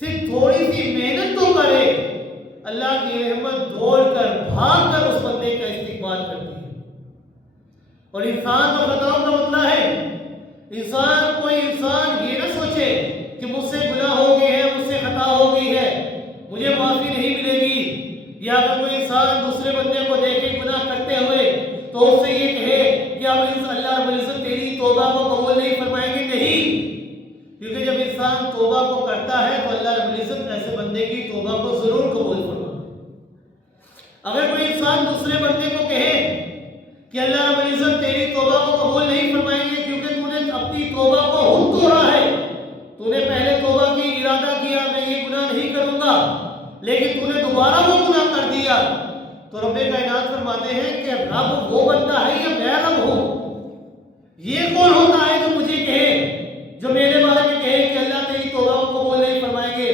صرف تھوڑی سی محنت تو کرے، اللہ کی رحمت دوڑ کر بھاگ کر اس بندے کا استقبال کرتی ہے۔ اور انسان کا خطاؤں کا مطلب ہے کوئی انسان یہ نہ سوچے کہ مجھ سے گناہ ہو گئے ہیں، مجھ سے خطا ہو گئی ہے، مجھے معافی نہیں ملے گی۔ یا اگر کوئی انسان دوسرے بندے کو دیکھے گناہ کرتے ہوئے تو اس سے یہ کہے کہ اب اللہ رب العزت تیری توبہ کو قبول نہیں فرمائیں گے، نہیں، کیونکہ جب انسان توبہ کو کرتا ہے تو اللہ رب العزت ایسے بندے کی توبہ کو ضرور قبول فرمائے۔ اگر کوئی انسان دوسرے بندے کو کہے کہ اللہ رب العزت تیری توبہ کو قبول نہیں فرمائیں گے کیونکہ تو نے اپنی توبہ کو خود توڑا ہے، تو نے پہلے توبہ کی ارادہ کیا میں یہ گناہ نہیں کروں گا، لیکن تو نے دوبارہ وہ گناہ کر دیا، تو رب کائنات فرماتے ہیں کہ رب وہ بندہ ہے یا میں رب ہوں؟ یہ کون ہوتا ہے جو مجھے کہے، جو میرے بارے میں کہے کہ اللہ تیری توبہ کو قبول نہیں فرمائیں گے؟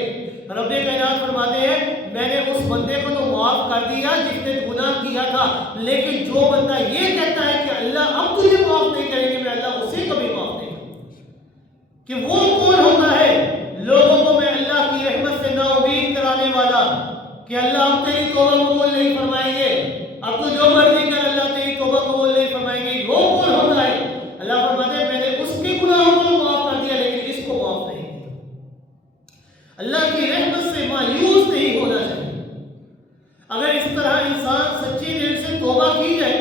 رب کائنات فرماتے ہیں میں نے اس بندے کو تو معاف کر دیا جس نے گناہ کیا تھا، لیکن جو بندہ یہ کہتا ہے کہ اللہ اب تجھے معاف نہیں کریں گے، میں اللہ اسے کبھی معاف نہیں کروں گا۔ کہ وہ کون ہوتا ہے لوگوں کو میں اللہ کی رحمت سے نا امید کرانے والا کہ اللہ اب تیری توبہ قبول نہیں فرمائیں گے، اب تو جو مرضی کر اللہ تیری توبہ قبول نہیں فرمائیں گے، وہ کون ہوتا ہے؟ اللہ فرماتے ہیں میں نے اس کے گناہوں کو معاف کر دیا لیکن اس کو معاف نہیں کیا۔ اللہ کی رحمت سے مایوس نہیں ہونا چاہیے۔ اگر اس طرح انسان سچی دل سے توبہ کی جائے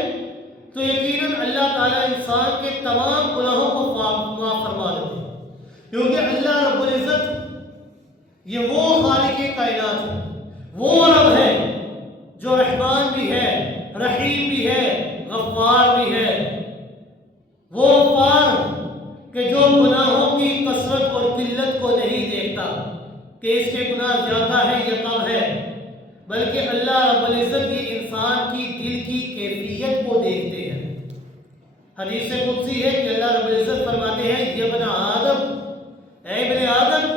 تو یقیناً اللہ تعالیٰ انسان کے تمام گناہوں کو معاف فرما دیتے ہیں، کیونکہ اللہ رب العزت یہ وہ خالق کائنات ہے، وہ رب ہے جو رحمان بھی ہے، رحیم بھی ہے، غفار بھی ہے، وہ غفار کہ جو گناہوں کی کثرت اور قلت کو نہیں دیکھتا کہ اس کے گناہ زیادہ ہے یا کم ہے، بلکہ اللہ رب العزت یہ انسان کی دل کی کیفیت کو دیکھتے ہیں۔ حدیث قدسی ہے کہ اللہ رب العزت فرماتے ہیں یا ابن آدم، اے ابن آدم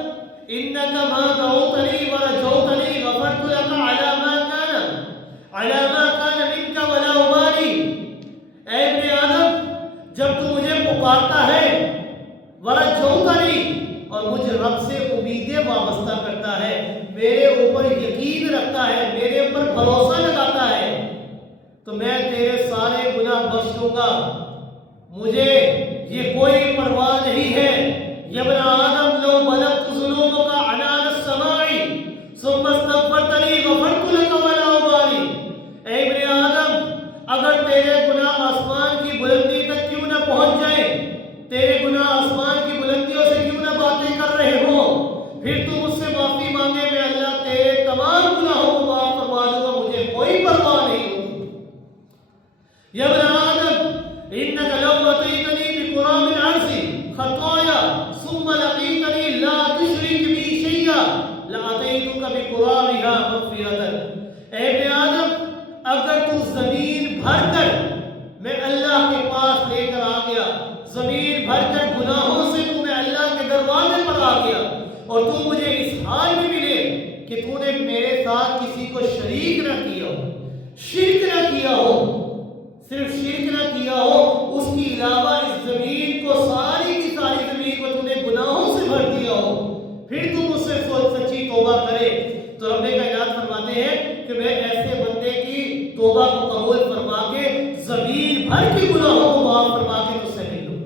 انکا ما دعوتنی ورجوتنی غفرت لک علی ما کان منک ولا ابالی۔ اے ابن آدم جب تو مجھے پکارتا ہے ورجوتنی اور مجھ رب سے امیدیں وابستہ کرتا ہے، میرے اوپر یقین رکھتا ہے، میرے اوپر بھروسہ لگاتا ہے، تو میں تیرے سارے گناہ بخش دوں گا، مجھے یہ کوئی پرواہ نہیں ہے۔ یا ابن آدم لو بلغت ذنوبک عنان السماء ثم استغفرتنی غفرت لک ولا ابالی۔ اے ابن آدم اگر تیرے گناہ آسمان کی بلندی تک کیوں نہ پہنچ جائے، تیرے گناہ آسمان کی بلندیوں سے کیوں نہ باتیں کر رہے ہو، پھر تو مجھ سے معافی مانگے، میں اللہ تیرے تمام گناہوں کو معاف فرما دوں گا، مجھے کوئی پرواہ نہیں ہوتی۔ یا ابن آدم انک لو اتیتنی بقراب الارض خطایا ثم لقیتنی لا تشرک بی شیئا لاتیتک بقرابها مغفرۃ۔ اے ابن آدم اگر تو زمین بھر کر میں اللہ کے پاس لے کر آ گیا، زمین بھر کر گناہوں سے تو میں اللہ کے دروازے پر آ گیا اور تو مجھے اس حال میں ملے کہ تو نے میرے ساتھ کسی کو شریک نہ کیا ہو، شرک نہ کیا ہو، صرف شرک نہ کیا ہو، اس کی علاوہ اس زمین کو ساری کی ساری زمین کو تو نے گناہوں سے بھر دیا ہو، پھر تو مجھ سے سچی توبہ کرے، تو رب کائنات فرماتے ہیں کہ میں ایسے بندے کی توبہ کو قبول فرما کے زمین بھر کے گناہوں کو معاف فرما کے تجھ سے مل لوں۔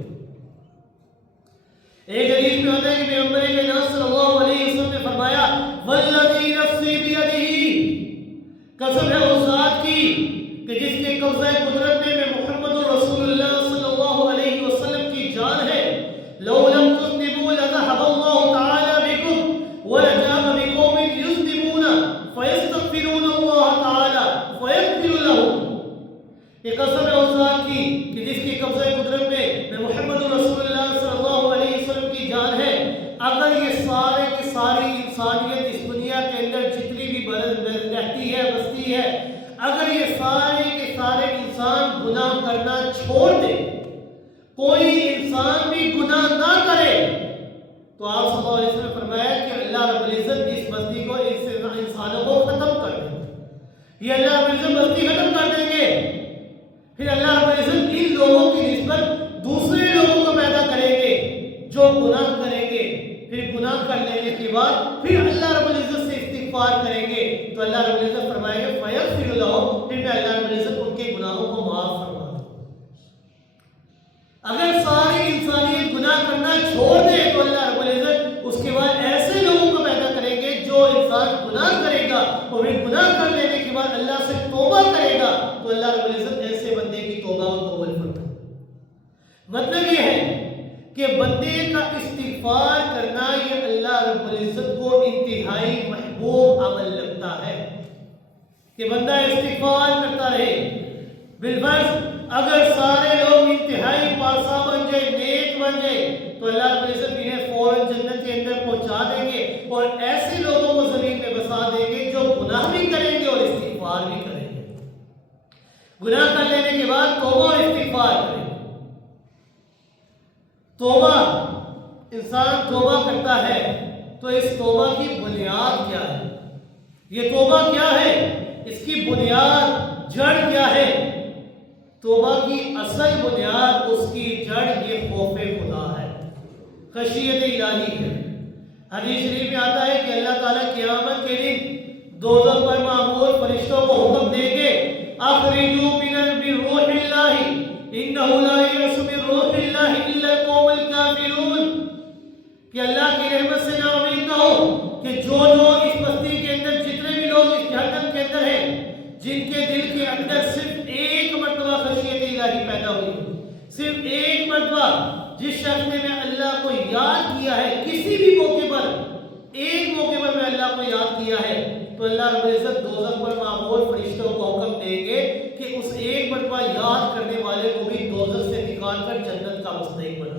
ایک حدیث میں ہوتا ہے کہ پیغمبر کائنات صلی اللہ علیہ وسلم نے فرمایا والذی قسم ہے اس ذات کی کہ جس کے قبضہ قدرت میں محمد رسول اللہ صلی اللہ علیہ وسلم کی جان ہے، لو لم تذنبوا لذهب اللہ تعالی بكم ولجاء بقوم يذنبون فيستغفرون اللہ تعالی فيغفر لهم۔ یہ قسم ہے اس ذات کی کہ جس کی قبضہ قدرت میں محمد رسول اللہ صلی اللہ علیہ وسلم کی جان ہے، اگر یہ سارے کی ساری انسانیت اس دنیا کے اندر جتنی بھی رہتی ہے بستی ہے، اگر یہ سارے کے سارے انسان گناہ کرنا چھوڑ دے، کوئی انسان بھی گناہ نہ کرے، تو آپ صلی اللہ علیہ وسلم نے فرمایا کہ اللہ رب العزت اس بستی کو انسانوں کو ختم کر دیں گے۔ یہ اللہ رب العزت بستی ختم کر دیں گے، پھر اللہ رب العزت ان لوگوں کی نسبت دوسرے لوگوں کو پیدا کریں گے جو گناہ کریں گے، پھر گناہ کر لینے کے بعد پھر اللہ رب العزت سے استغفار کریں گے، تو اللہ رب العزت فرمائے گا فَيَغْفِرُ لَهُمْ، پھر میں اللہ رب العزت ان کے گناہوں کو معاف فرما دوں۔ اگر ساری انسانیت گناہ کرنا چھوڑ دے تو اللہ رب العزت اس کے بعد ایسے لوگوں کو پیدا کریں گے جو انسان گناہ کرے گا اور پھر گناہ کر لینے کے بعد اللہ سے توبہ کرے گا، تو اللہ رب العزت ایسے بندے کی توبہ کو قبول فرمائے۔ مطلب یہ ہے کہ بندے کا استغفار کرنا یہ اللہ رب العزت کو انتہائی محبوب عمل لگتا ہے کہ بندہ استغفار کرتا رہے۔ بالفرض اگر سارے لوگ انتہائی پارسا بن جائے، نیک بن جائے، تو اللہ رب العزت انہیں فوراً جنت کے اندر پہنچا دیں گے اور ایسے لوگوں کو زمین میں بسا دیں گے جو گناہ بھی کریں گے اور استغفار بھی کریں گے، گناہ کر لینے کے بعد توبہ اور استغفار کریں گے۔ توبہ، انسان توبہ کرتا ہے تو اس توبہ کی بنیاد کیا ہے؟ یہ توبہ کیا ہے؟ اس کی بنیاد جڑ کیا ہے؟ توبہ کی اصل بنیاد، اس کی جڑ یہ خوف خدا ہے، خشیت الہی ہے۔ حدیث شریف میں آتا ہے کہ اللہ تعالیٰ قیامت کے دن دوزخ پر مامور فرشتوں کو حکم دیں گے اخرجوا من روح اللہ انہ لا یئس من روح اللہ الا القوم الکافرون، کہ اللہ کی رحمت سے نا امید نہ ہو کہ جو لوگ اس بستی کے اندر، جتنے بھی لوگ اس جہنم کے اندر ہیں، جن کے دل کے اندر صرف ایک مرتبہ خشیت الہی پیدا ہوئی، صرف ایک مرتبہ جس شخص نے میں اللہ کو یاد کیا ہے، کسی بھی موقع پر، ایک موقع پر میں اللہ کو یاد کیا ہے، تو اللہ رب العزت دوزخ پر مامور فرشتوں کو حکم دیں گے کہ اس ایک مرتبہ یاد کرنے والے کو بھی دوزخ سے نکال کر جنت کا مستحق بنا۔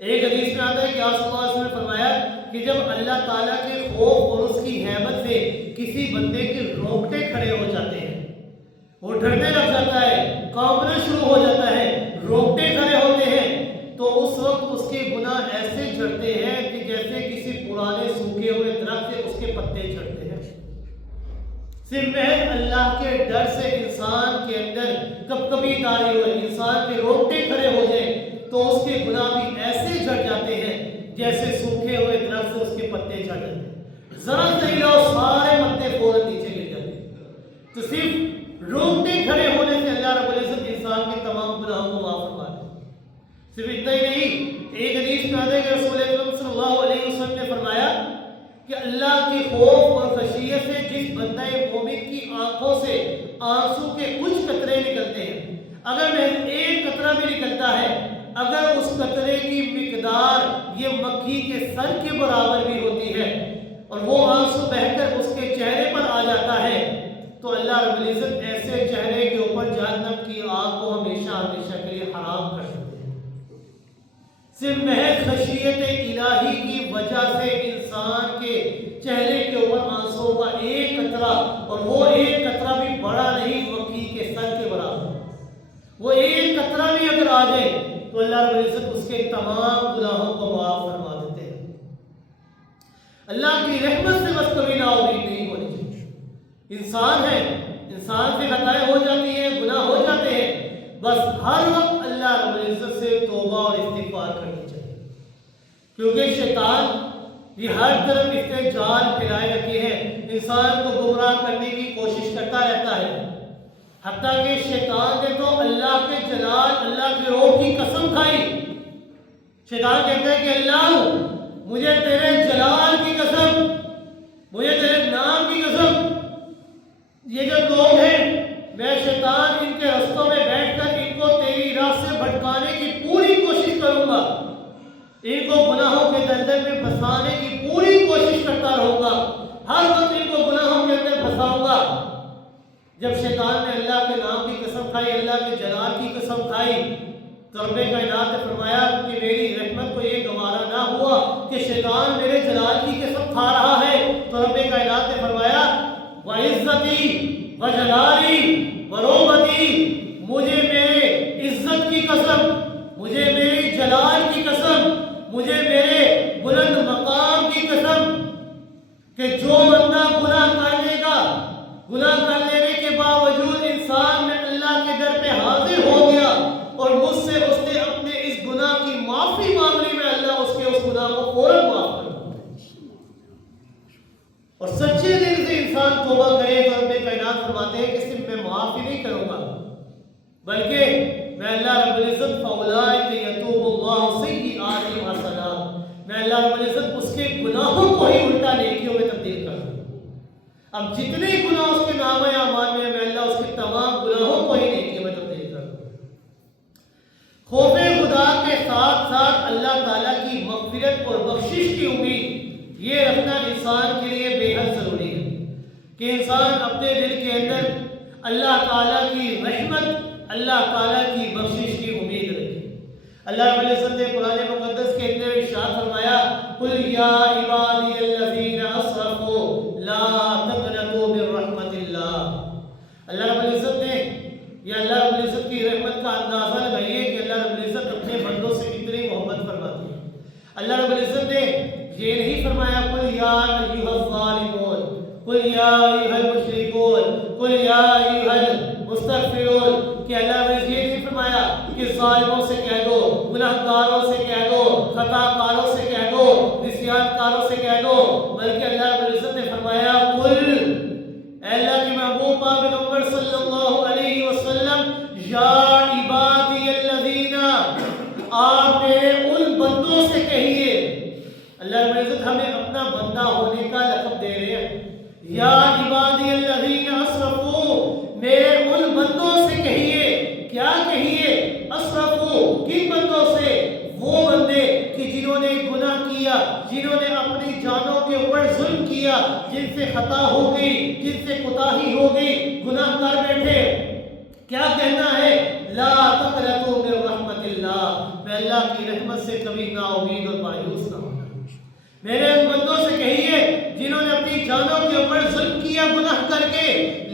ایک حدیث میں آتا ہے کہ آپ صلی اللہ علیہ وسلم نے فرمایا کہ جب اللہ تعالیٰ کے خوف اور اس کی حیبت سے کسی بندے کے رونگٹے کھڑے ہو جاتے ہیں، وہ ڈرنے لگ جاتا ہے، کانپنا شروع ہو جاتا ہے، رونگٹے کھڑے ہوتے ہیں، تو اس وقت اس کے گناہ ایسے جھڑتے ہیں کہ جیسے کسی پرانے سوکھے ہوئے درخت سے اس کے پتے جھڑتے ہیں۔ صرف محض اللہ کے ڈر سے انسان کے اندر کبھی داری ہوئے، انسان کے رونگٹے کھڑے ہو جائیں تو اس کے گناہ بھی ایسے جھڑ جاتے ہیں جیسے سوکھے ہوئے درخت سے اس کے پتے جھڑ جاتے ہیں، ذرا سے ہلاؤ سارے پتے فوراً نیچے گر جاتے ہیں۔ تو صرف رونگٹے کھڑے ہونے سے اللہ رب العزت انسان کے تمام گناہوں کو معاف فرما دیتا ہے۔ صرف اتنا ہی نہیں، ایک حدیث میں آتا ہے کہ رسول اکرم صلی اللہ علیہ وسلم نے فرمایا کہ اللہ کے خوف اور خشیت سے جس بندہ مومن کی آنکھوں سے آنسو کے کچھ قطرے نکلتے ہیں، اگر محض ایک قطرہ بھی نکلتا ہے، اگر اس قطرے کی مقدار یہ مکھی کے سر کے برابر بھی ہوتی ہے اور وہ آنسو بہہ کر اس کے چہرے پر آ جاتا ہے، تو اللہ رب العزت ایسے چہرے کے اوپر جہنم کی آگ کو ہمیشہ ہمیشہ کے لیے حرام کر دیتے ہیں۔ صرف محض خشیت الہی کی وجہ سے انسان کے چہرے کے اوپر آنسو کا ایک قطرہ، اور وہ ایک قطرہ بھی بڑا نہیں، مکھی کے سر کے برابر، وہ ایک قطرہ بھی اگر آ جائے تو اللہ رب العزت اس کے تمام گناہوں کو معاف فرما دیتے ہیں۔ اللہ کی رحمت سے بس کبھی نا امید نہیں ہونی چاہیے۔ انسان ہے، انسان سے خطائیں ہو جاتی ہیں، گناہ ہو جاتے ہیں، بس ہر وقت اللہ رب العزت سے توبہ اور استغفار کرنی چاہیے، کیونکہ شیطان یہ ہر طرف اس نے جال پھیلائے رکھے ہیں، انسان کو گمراہ کرنے کی کوشش کرتا رہتا ہے۔ حتیٰ کہ شیطان نے تو اللہ کے جلال، اللہ کے روح کی قسم کھائی۔ شیطان کہتا ہے کہ اللہ مجھے تیرے جلال کی قسم، مجھے تیرے نام کی قسم، جب شیطان نے اللہ کے نام کی قسم کھائی، اللہ کے جلال کی قسم کھائی، تو رب کائنات نے فرمایا کہ میری رحمت کو یہ گوارا نہ ہوا کہ شیطان میرے جلال کی قسم کھا رہا ہے، تو رب کائنات نے فرمایا وعزتی وجلالی وروبتی، مجھے میرے عزت کی قسم، مجھے میری جلال کی قسم، مجھے میرے بلند مقام کی قسم کہ جو بندہ گناہ کر لے گا، گناہ کر لینے کے باوجود انسان میں اللہ کے در پہ حاضر ہو گیا اور مجھ سے اس نے اپنے اس گناہ کی معافی مانگنے میں اللہ اس کے اس گناہ کو فوراً معاف کر دے، اور سچے دل سے انسان توبہ کرے تو رب کائنات فرماتے ہیں کہ صرف میں معاف ہی نہیں کروں گا بلکہ میں اللہ رب العزت فاولئک یتوب اللہ سیئاتہم حسنات، میں اللہ رب العزت اس کے گناہوں کو ہی الٹا نیکیوں میں تبدیل کر دوں۔ اب جتنے گناہ اس کے نامہ اعمال میں اللہ اس کے تمام گناہوں کو ہی نیکیوں میں تبدیل کر دوں۔ خوف خدا کے ساتھ ساتھ اللہ تعالیٰ کی مغفرت اور بخشش کی امید یہ رکھنا انسان کے لیے بے حد ضروری ہے کہ انسان اپنے دل کے اندر اللہ تعالیٰ کی رحمت، اللہ تعالیٰ کی بخشش کی امید رکھے۔ اللہ رب العزت نے قرآن مقدس کے اندر ارشاد فرمایا قل یا عبادی الذین اسرفوا لا تقنطوا من رحمت اللہ۔ اللہ رب العزت نے یا اللہ رب العزت کی رحمت کا اندازہ لگائیے کہ اللہ رب العزت اپنے بندوں سے کتنی محبت فرماتی ہے۔ اللہ رب العزت نے یہ نہیں فرمایا قل یا ایھا الظالمون، قل یا ایھا المشرکون، قل یا ایھا المستغفرون، کہ اللہ رب العزت یہ نہیں فرمایا کہ ظالموں سے کہہ دو، گناہگاروں سے کہہ دو، خطا کاروں سے کہہ دو، نسیان کاروں سے کہہ دو، بلکہ اللہ رب العزت نے فرمایا قل، اے اللہ کے محبوب پاک پیغمبر صلی اللہ علیہ وسلم، یا عبادی الذین، آپ میرے ان بندوں سے کہیے۔ اللہ رب العزت ہمیں اپنا بندہ ہونے کا لقب دے رہے ہیں، یا عبادی الذین اسرفوا، میرے ان بندوں سے کہیے، کیا کہیے؟ اسرفوا، کن بندوں سے؟ وہ بندے کہ جنہوں نے گناہ کیا، جنہوں نے اپنی جانوں کے اوپر ظلم کیا، جن سے خطا ہو گئی، جن سے کوتاہی ہو گئی، گناہ کر بیٹھے، کیا کہنا ہے؟ لا تقنطوا من رحمت اللہ، میں اللہ کی رحمت سے کبھی نا امید اور مایوس نہ ہونا۔ میرے ان بندوں سے کہیے جنہوں نے اپنی جانوں کے اوپر ظلم کیا گناہ کر کے،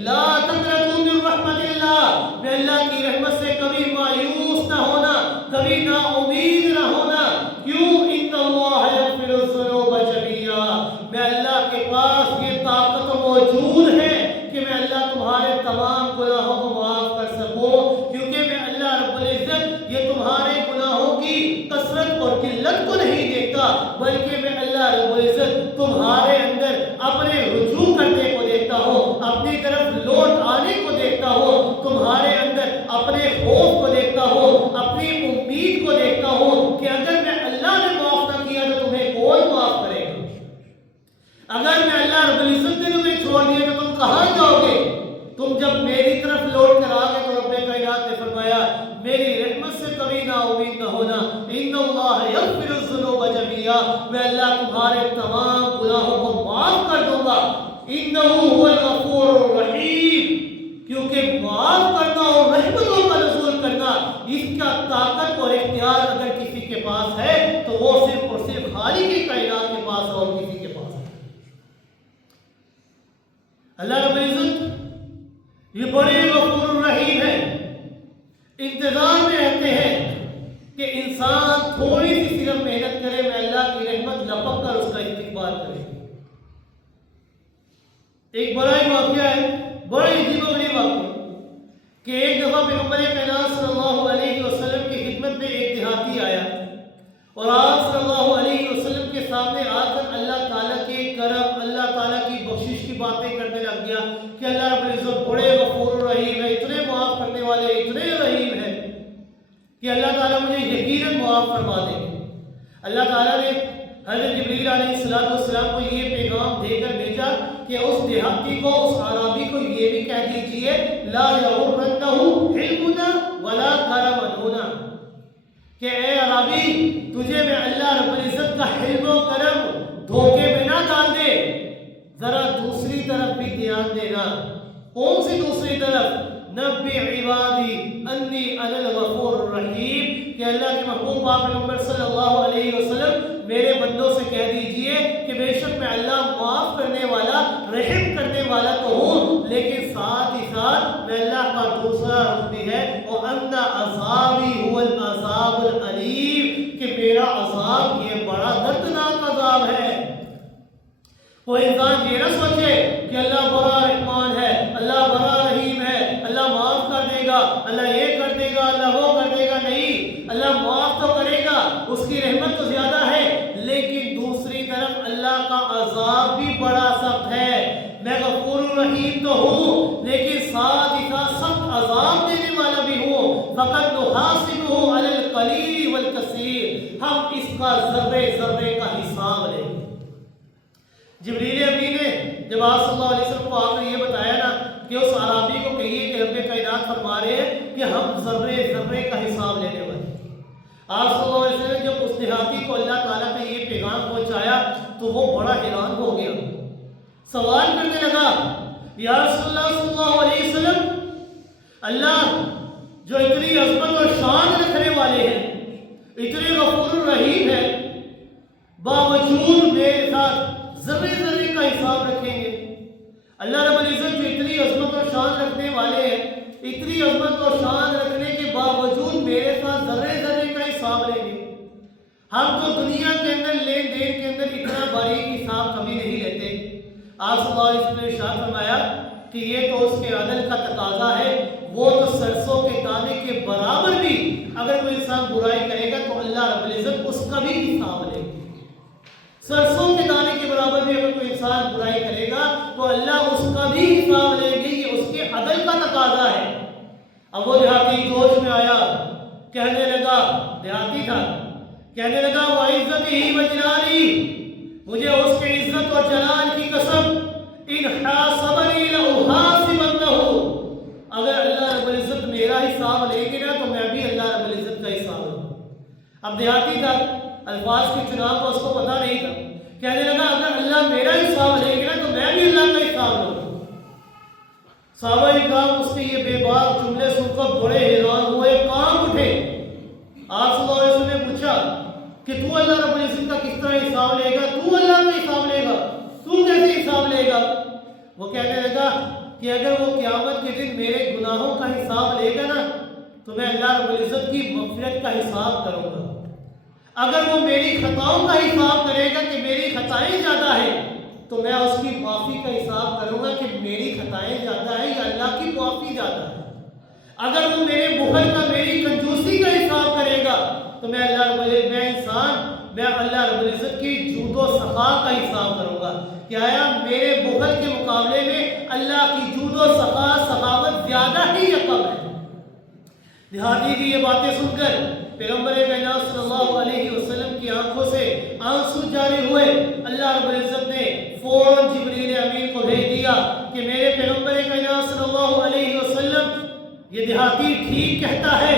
لا تقنطوا من رحمت اللہ، میں اللہ کی رحمت سے کبھی مایوس نہ ہونا، کبھی نا امید نہ ہونا۔ کیوں؟ ان اللہ یغفر الذنوب جميعا، میں اللہ کے پاس یہ طاقت موجود ہے کہ میں اللہ تمہارے تمام گناہوں کو معاف کر سکوں، کیونکہ میں اللہ رب العزت یہ تمہارے گناہوں کی کثرت اور قلت کو نہیں دیکھتا، بلکہ میں اللہ رب العزت تمہارے اندر اپنے رجوع کرنے کو دیکھتا ہوں، اپنی طرف لوٹ آنے کو دیکھتا ہوں، تمہارے اندر اپنے خوف کو دیکھتا ہوں، اپنی امید کو دیکھتا ہوں کہ اگر میں اللہ نے معاف نہ کیا تو تمہیں کون معاف کرے گا؟ اگر میں اللہ رب العزت نے تمہیں چھوڑ دیا تو تم کہاں جاؤ گے؟ تم جب میری طرف لوٹ کر آگے تو رب کائنات نے فرمایا میری رحمت سے کبھی نا امید نہ ہونا، ان اللہ یغفر الذنوب جميعا، میں اللہ تمہارے تمام گناہوں کو معاف کر دوں گا، انہ هو الغفور الرحیم، کیونکہ معاف کرنا اور رحمتوں کا نزول کرنا اس کا طاقت اور اختیار اگر کسی کے پاس ہے تو وہ صرف اور صرف خالق کی کائنات کے پاس اور کسی کے پاس ہے۔ اللہ رب العزت یہ بڑے غفور الرحیم ہے، انتظار میں رہتے ہیں کہ انسان تھوڑی سی صرف محنت کرے، میں اللہ کی رحمت لپک کر اس کا استقبال کرے۔ ایک بڑا ہی واقعہ ہے، بڑا ہی عجیب و غریب واقعہ کہ ایک دفعہ پیغمبر کائنات صلی اللہ علیہ وسلم کی خدمت میں ایک دیہاتی آیا اور آپ صلی اللہ علیہ وسلم کے سامنے آ کر اللہ تعالیٰ کے کرم، اللہ تعالیٰ کی بخشش کی باتیں کرنے لگ گیا کہ اللہ رب العزت بڑے غفور الرحیم ہے، اتنے معاف کرنے والے، اتنے رحیم ہیں کہ اللہ تعالیٰ مجھے یقیناً معاف فرما دیں گے۔ اللہ تعالیٰ نے حضرت جبریل علیہ السلام کو یہ پیغام دے کر بھیجا کہ اس دیہاتی کو، اس عربی کو یہ بھی کہہ دیجئے لا یغرنہ حلمنا ولا کرمنا، کہ اے عربی تجھے میں اللہ رب العزت کا حلم و کرم دھوکے میں نہ ڈال دے، ذرا دوسری طرف بھی دھیان دینا کون سی دوسری طرف؟ نبی عبادی انی انا الغفور الرحیم، کہ اللہ کے محبوب پاک پیغمبر صلی اللہ علیہ وسلم میرے بندوں سے کہہ دیجئے کہ بے شک میں اللہ معاف کرنے والا رحم کرنے والا تو ہوں، لیکن ساتھ ہی ساتھ میں اللہ کا دوسرا رخ بھی ہے، وَأَنَّ عَذَابِي هُوَ الْعَذَابُ الْأَلِيمُ، کہ میرا عذاب یہ بڑا دردناک عذاب ہے۔ کوئی انسان یہ نہ سوچے کہ اللہ بڑا رحمان ہے، اللہ بڑا رحیم ہے، اللہ معاف کر دے گا، اللہ یہ کر دے گا، اللہ وہ کر دے گا۔ نہیں، اللہ معاف تو کرے گا، اس کی رحمت تو زیادہ ہے، لیکن دوسری طرف اللہ کا عذاب بھی بڑا سخت ہے۔ میں غفور الرحیم تو ہوں، لیکن ساتھ ہی ساتھ سخت عذاب دینے والا بھی ہوں۔ فقط نحاسبہ علی القلیل والکثیر، ہم اس کا ذرے ذرے کا حساب لیں گے۔ جبریل امین نے جب آپ صلی اللہ علیہ وسلم کو آپ نے یہ بتایا نا کہ اس عرابی کو کہیے کہ رب کائنات فرما رہے ہیں کہ ہم ذرے ذرے کا حساب لینے والے ہیں۔ آپ صلی اللہ علیہ وسلم نے جب اس دیہاتی کو اللہ تعالیٰ کا یہ پیغام پہنچایا تو وہ بڑا حیران ہو گیا، سوال کرنے لگا، یا رسول اللہ صلی اللہ علیہ وسلم، اللہ جو اتنی عظمت اور شان رکھنے والے ہیں، اتنے غفور الرحیم ہیں، باوجود میرے ساتھ ذرے ذرے کا حساب رکھیں گے؟ اللہ رب العزت جو اتنی عظمت اور شان رکھنے والے ہیں، اتنی عظمت اور شان رکھنے کے باوجود میرے ساتھ ذرے ذرے کا حساب لیں گے؟ ہم تو دنیا کے اندر لین دین کے اندر اتنا باریک حساب کبھی نہیں لیتے۔ آپ صلی اللہ علیہ وسلم نے ارشاد فرمایا کہ یہ تو اس کے عدل کا تقاضا ہے، وہ تو سرسوں کے دانے کے برابر بھی اگر کوئی انسان برائی کرے گا تو اللہ رب العزت اس کا بھی حساب لے گا۔ سرسوں کے دانے کے برابر بھی اگر کوئی انسان برائی کرے گا تو اللہ اس کا بھی حساب لے گی، یہ اس کے عدل کا تقاضا ہے۔ اب وہ دیہاتی جوش میں آیا، کہنے لگا، دیہاتی تھا، کہنے لگا وَعِزَّتِهِ وَجَلَالِهِ، مجھے اس کے عزت اور جلال کی قسم، إِنْ حَاسَبَنِي لَأُحَاسِبَنَّهُ، اگر اللہ رب العزت میرا حساب لے گی نا تو میں بھی اللہ رب العزت کا حساب لوں۔ اب دیہاتی تھا، الفاظ کی چناؤ کا اس کو پتہ نہیں تھا، کہنے لگا اگر اللہ میرا حساب لے گا تو میں بھی اللہ کا حساب لوں۔ صحابہ اکرام اس کے یہ بے باک جملے سن کر بڑے حیران ہوئے، کام اٹھے۔ آپ صلی اللہ علیہ وسلم نے پوچھا کہ تو اللہ رب العزت کا کس طرح حساب لے گا؟ تو اللہ کا حساب لے گا؟ تو کیسے حساب لے گا؟ وہ کہنے لگا کہ اگر وہ قیامت کے دن میرے گناہوں کا حساب لے گا نا تو میں اللہ رب العزت کی مغفرت کا حساب کروں گا۔ اگر وہ میری خطاؤں کا حساب کرے گا کہ میری خطائیں زیادہ ہیں تو میں اس کی معافی کا حساب کروں گا کہ میری خطائیں زیادہ ہیں یا اللہ کی معافی زیادہ ہے۔ اگر وہ میرے بخل کا، میری کنجوسی کا حساب کرے گا تو میں اللہ رب العزت کی جود و سخا کا حساب کروں گا کہ آیا میرے بخل کے مقابلے میں اللہ کی جود و سخا، سخاوت زیادہ ہی یا کم ہے؟ دیہاتی کی یہ باتیں سن کر پیغمبر کائنات صلی اللہ علیہ وسلم کی آنکھوں سے آنسو جاری ہوئے۔ اللہ رب العزت نے فوراً جبریل امین کو بھیج دیا کہ میرے پیغمبر کائنات صلی اللہ علیہ وسلم، یہ دیہاتی ٹھیک کہتا ہے،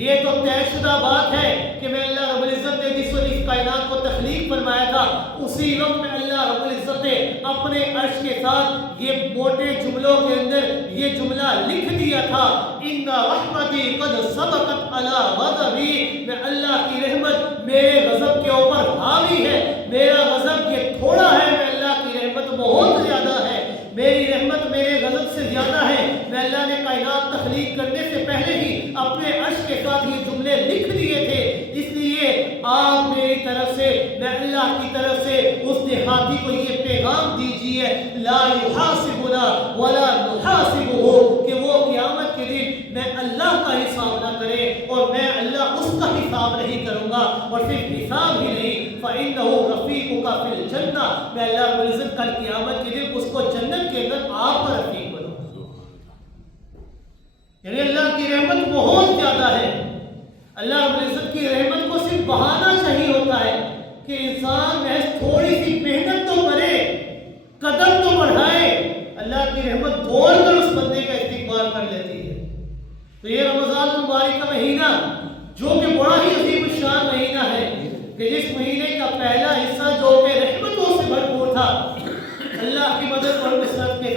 یہ تو طے شدہ بات ہے کہ میں اللہ رب العزت نے جس وقت اس کائنات کو تخلیق فرمایا تھا اسی وقت میں اللہ رب العزت نے اپنے عرش کے ساتھ یہ موٹے جملوں کے اندر یہ جملہ لکھ دیا تھا، ان رحمتی قد سبقت علی غضبی، میں اللہ کی رحمت میرے غضب کے اوپر حاوی ہے، میرا غضب یہ تھوڑا ہے، میں اللہ کی رحمت بہت زیادہ ہے، میری رحمت میرے غضب سے زیادہ ہے۔ میں اللہ نے کائنات تخلیق کرنے سے پہلے ہی اپنے عرش کے ساتھ یہ جملے لکھ دیے تھے، اس لیے آپ میری طرف سے، میں اللہ کی طرف سے اس دیہاتی کو یہ پیغام دیجیے، لا یحاسبنا ولا نحاسبہ، کہ وہ قیامت کے دن میں اللہ کا حساب نہ کرے اور میں اللہ اس کا حساب نہیں کروں گا، اور صرف حساب ہی نہیں، فإنہ رفیقک فی الجنہ، میں اللہ رب العزت کل قیامت کے دن اس کو جنت کے اندر آپ کا رفیق بنوں۔ یعنی اللہ کی رحمت بہت زیادہ ہے۔ اللہ رب العزت کی رحمت کو صرف بہانا چاہیے ہوتا ہے کہ انسان محض تھوڑی سی محنت تو کرے، قدم تو بڑھائے، اللہ کی رحمت دوڑ کر اس بندے کا استقبال کر لیتی ہے۔ تو یہ رمضان المبارک کا مہینہ جو کہ بڑا ہی عظیم الشان مہینہ ہے، کہ جس مہینے کا پہلا حصہ جو کہ رحمتوں سے بھرپور تھا، اللہ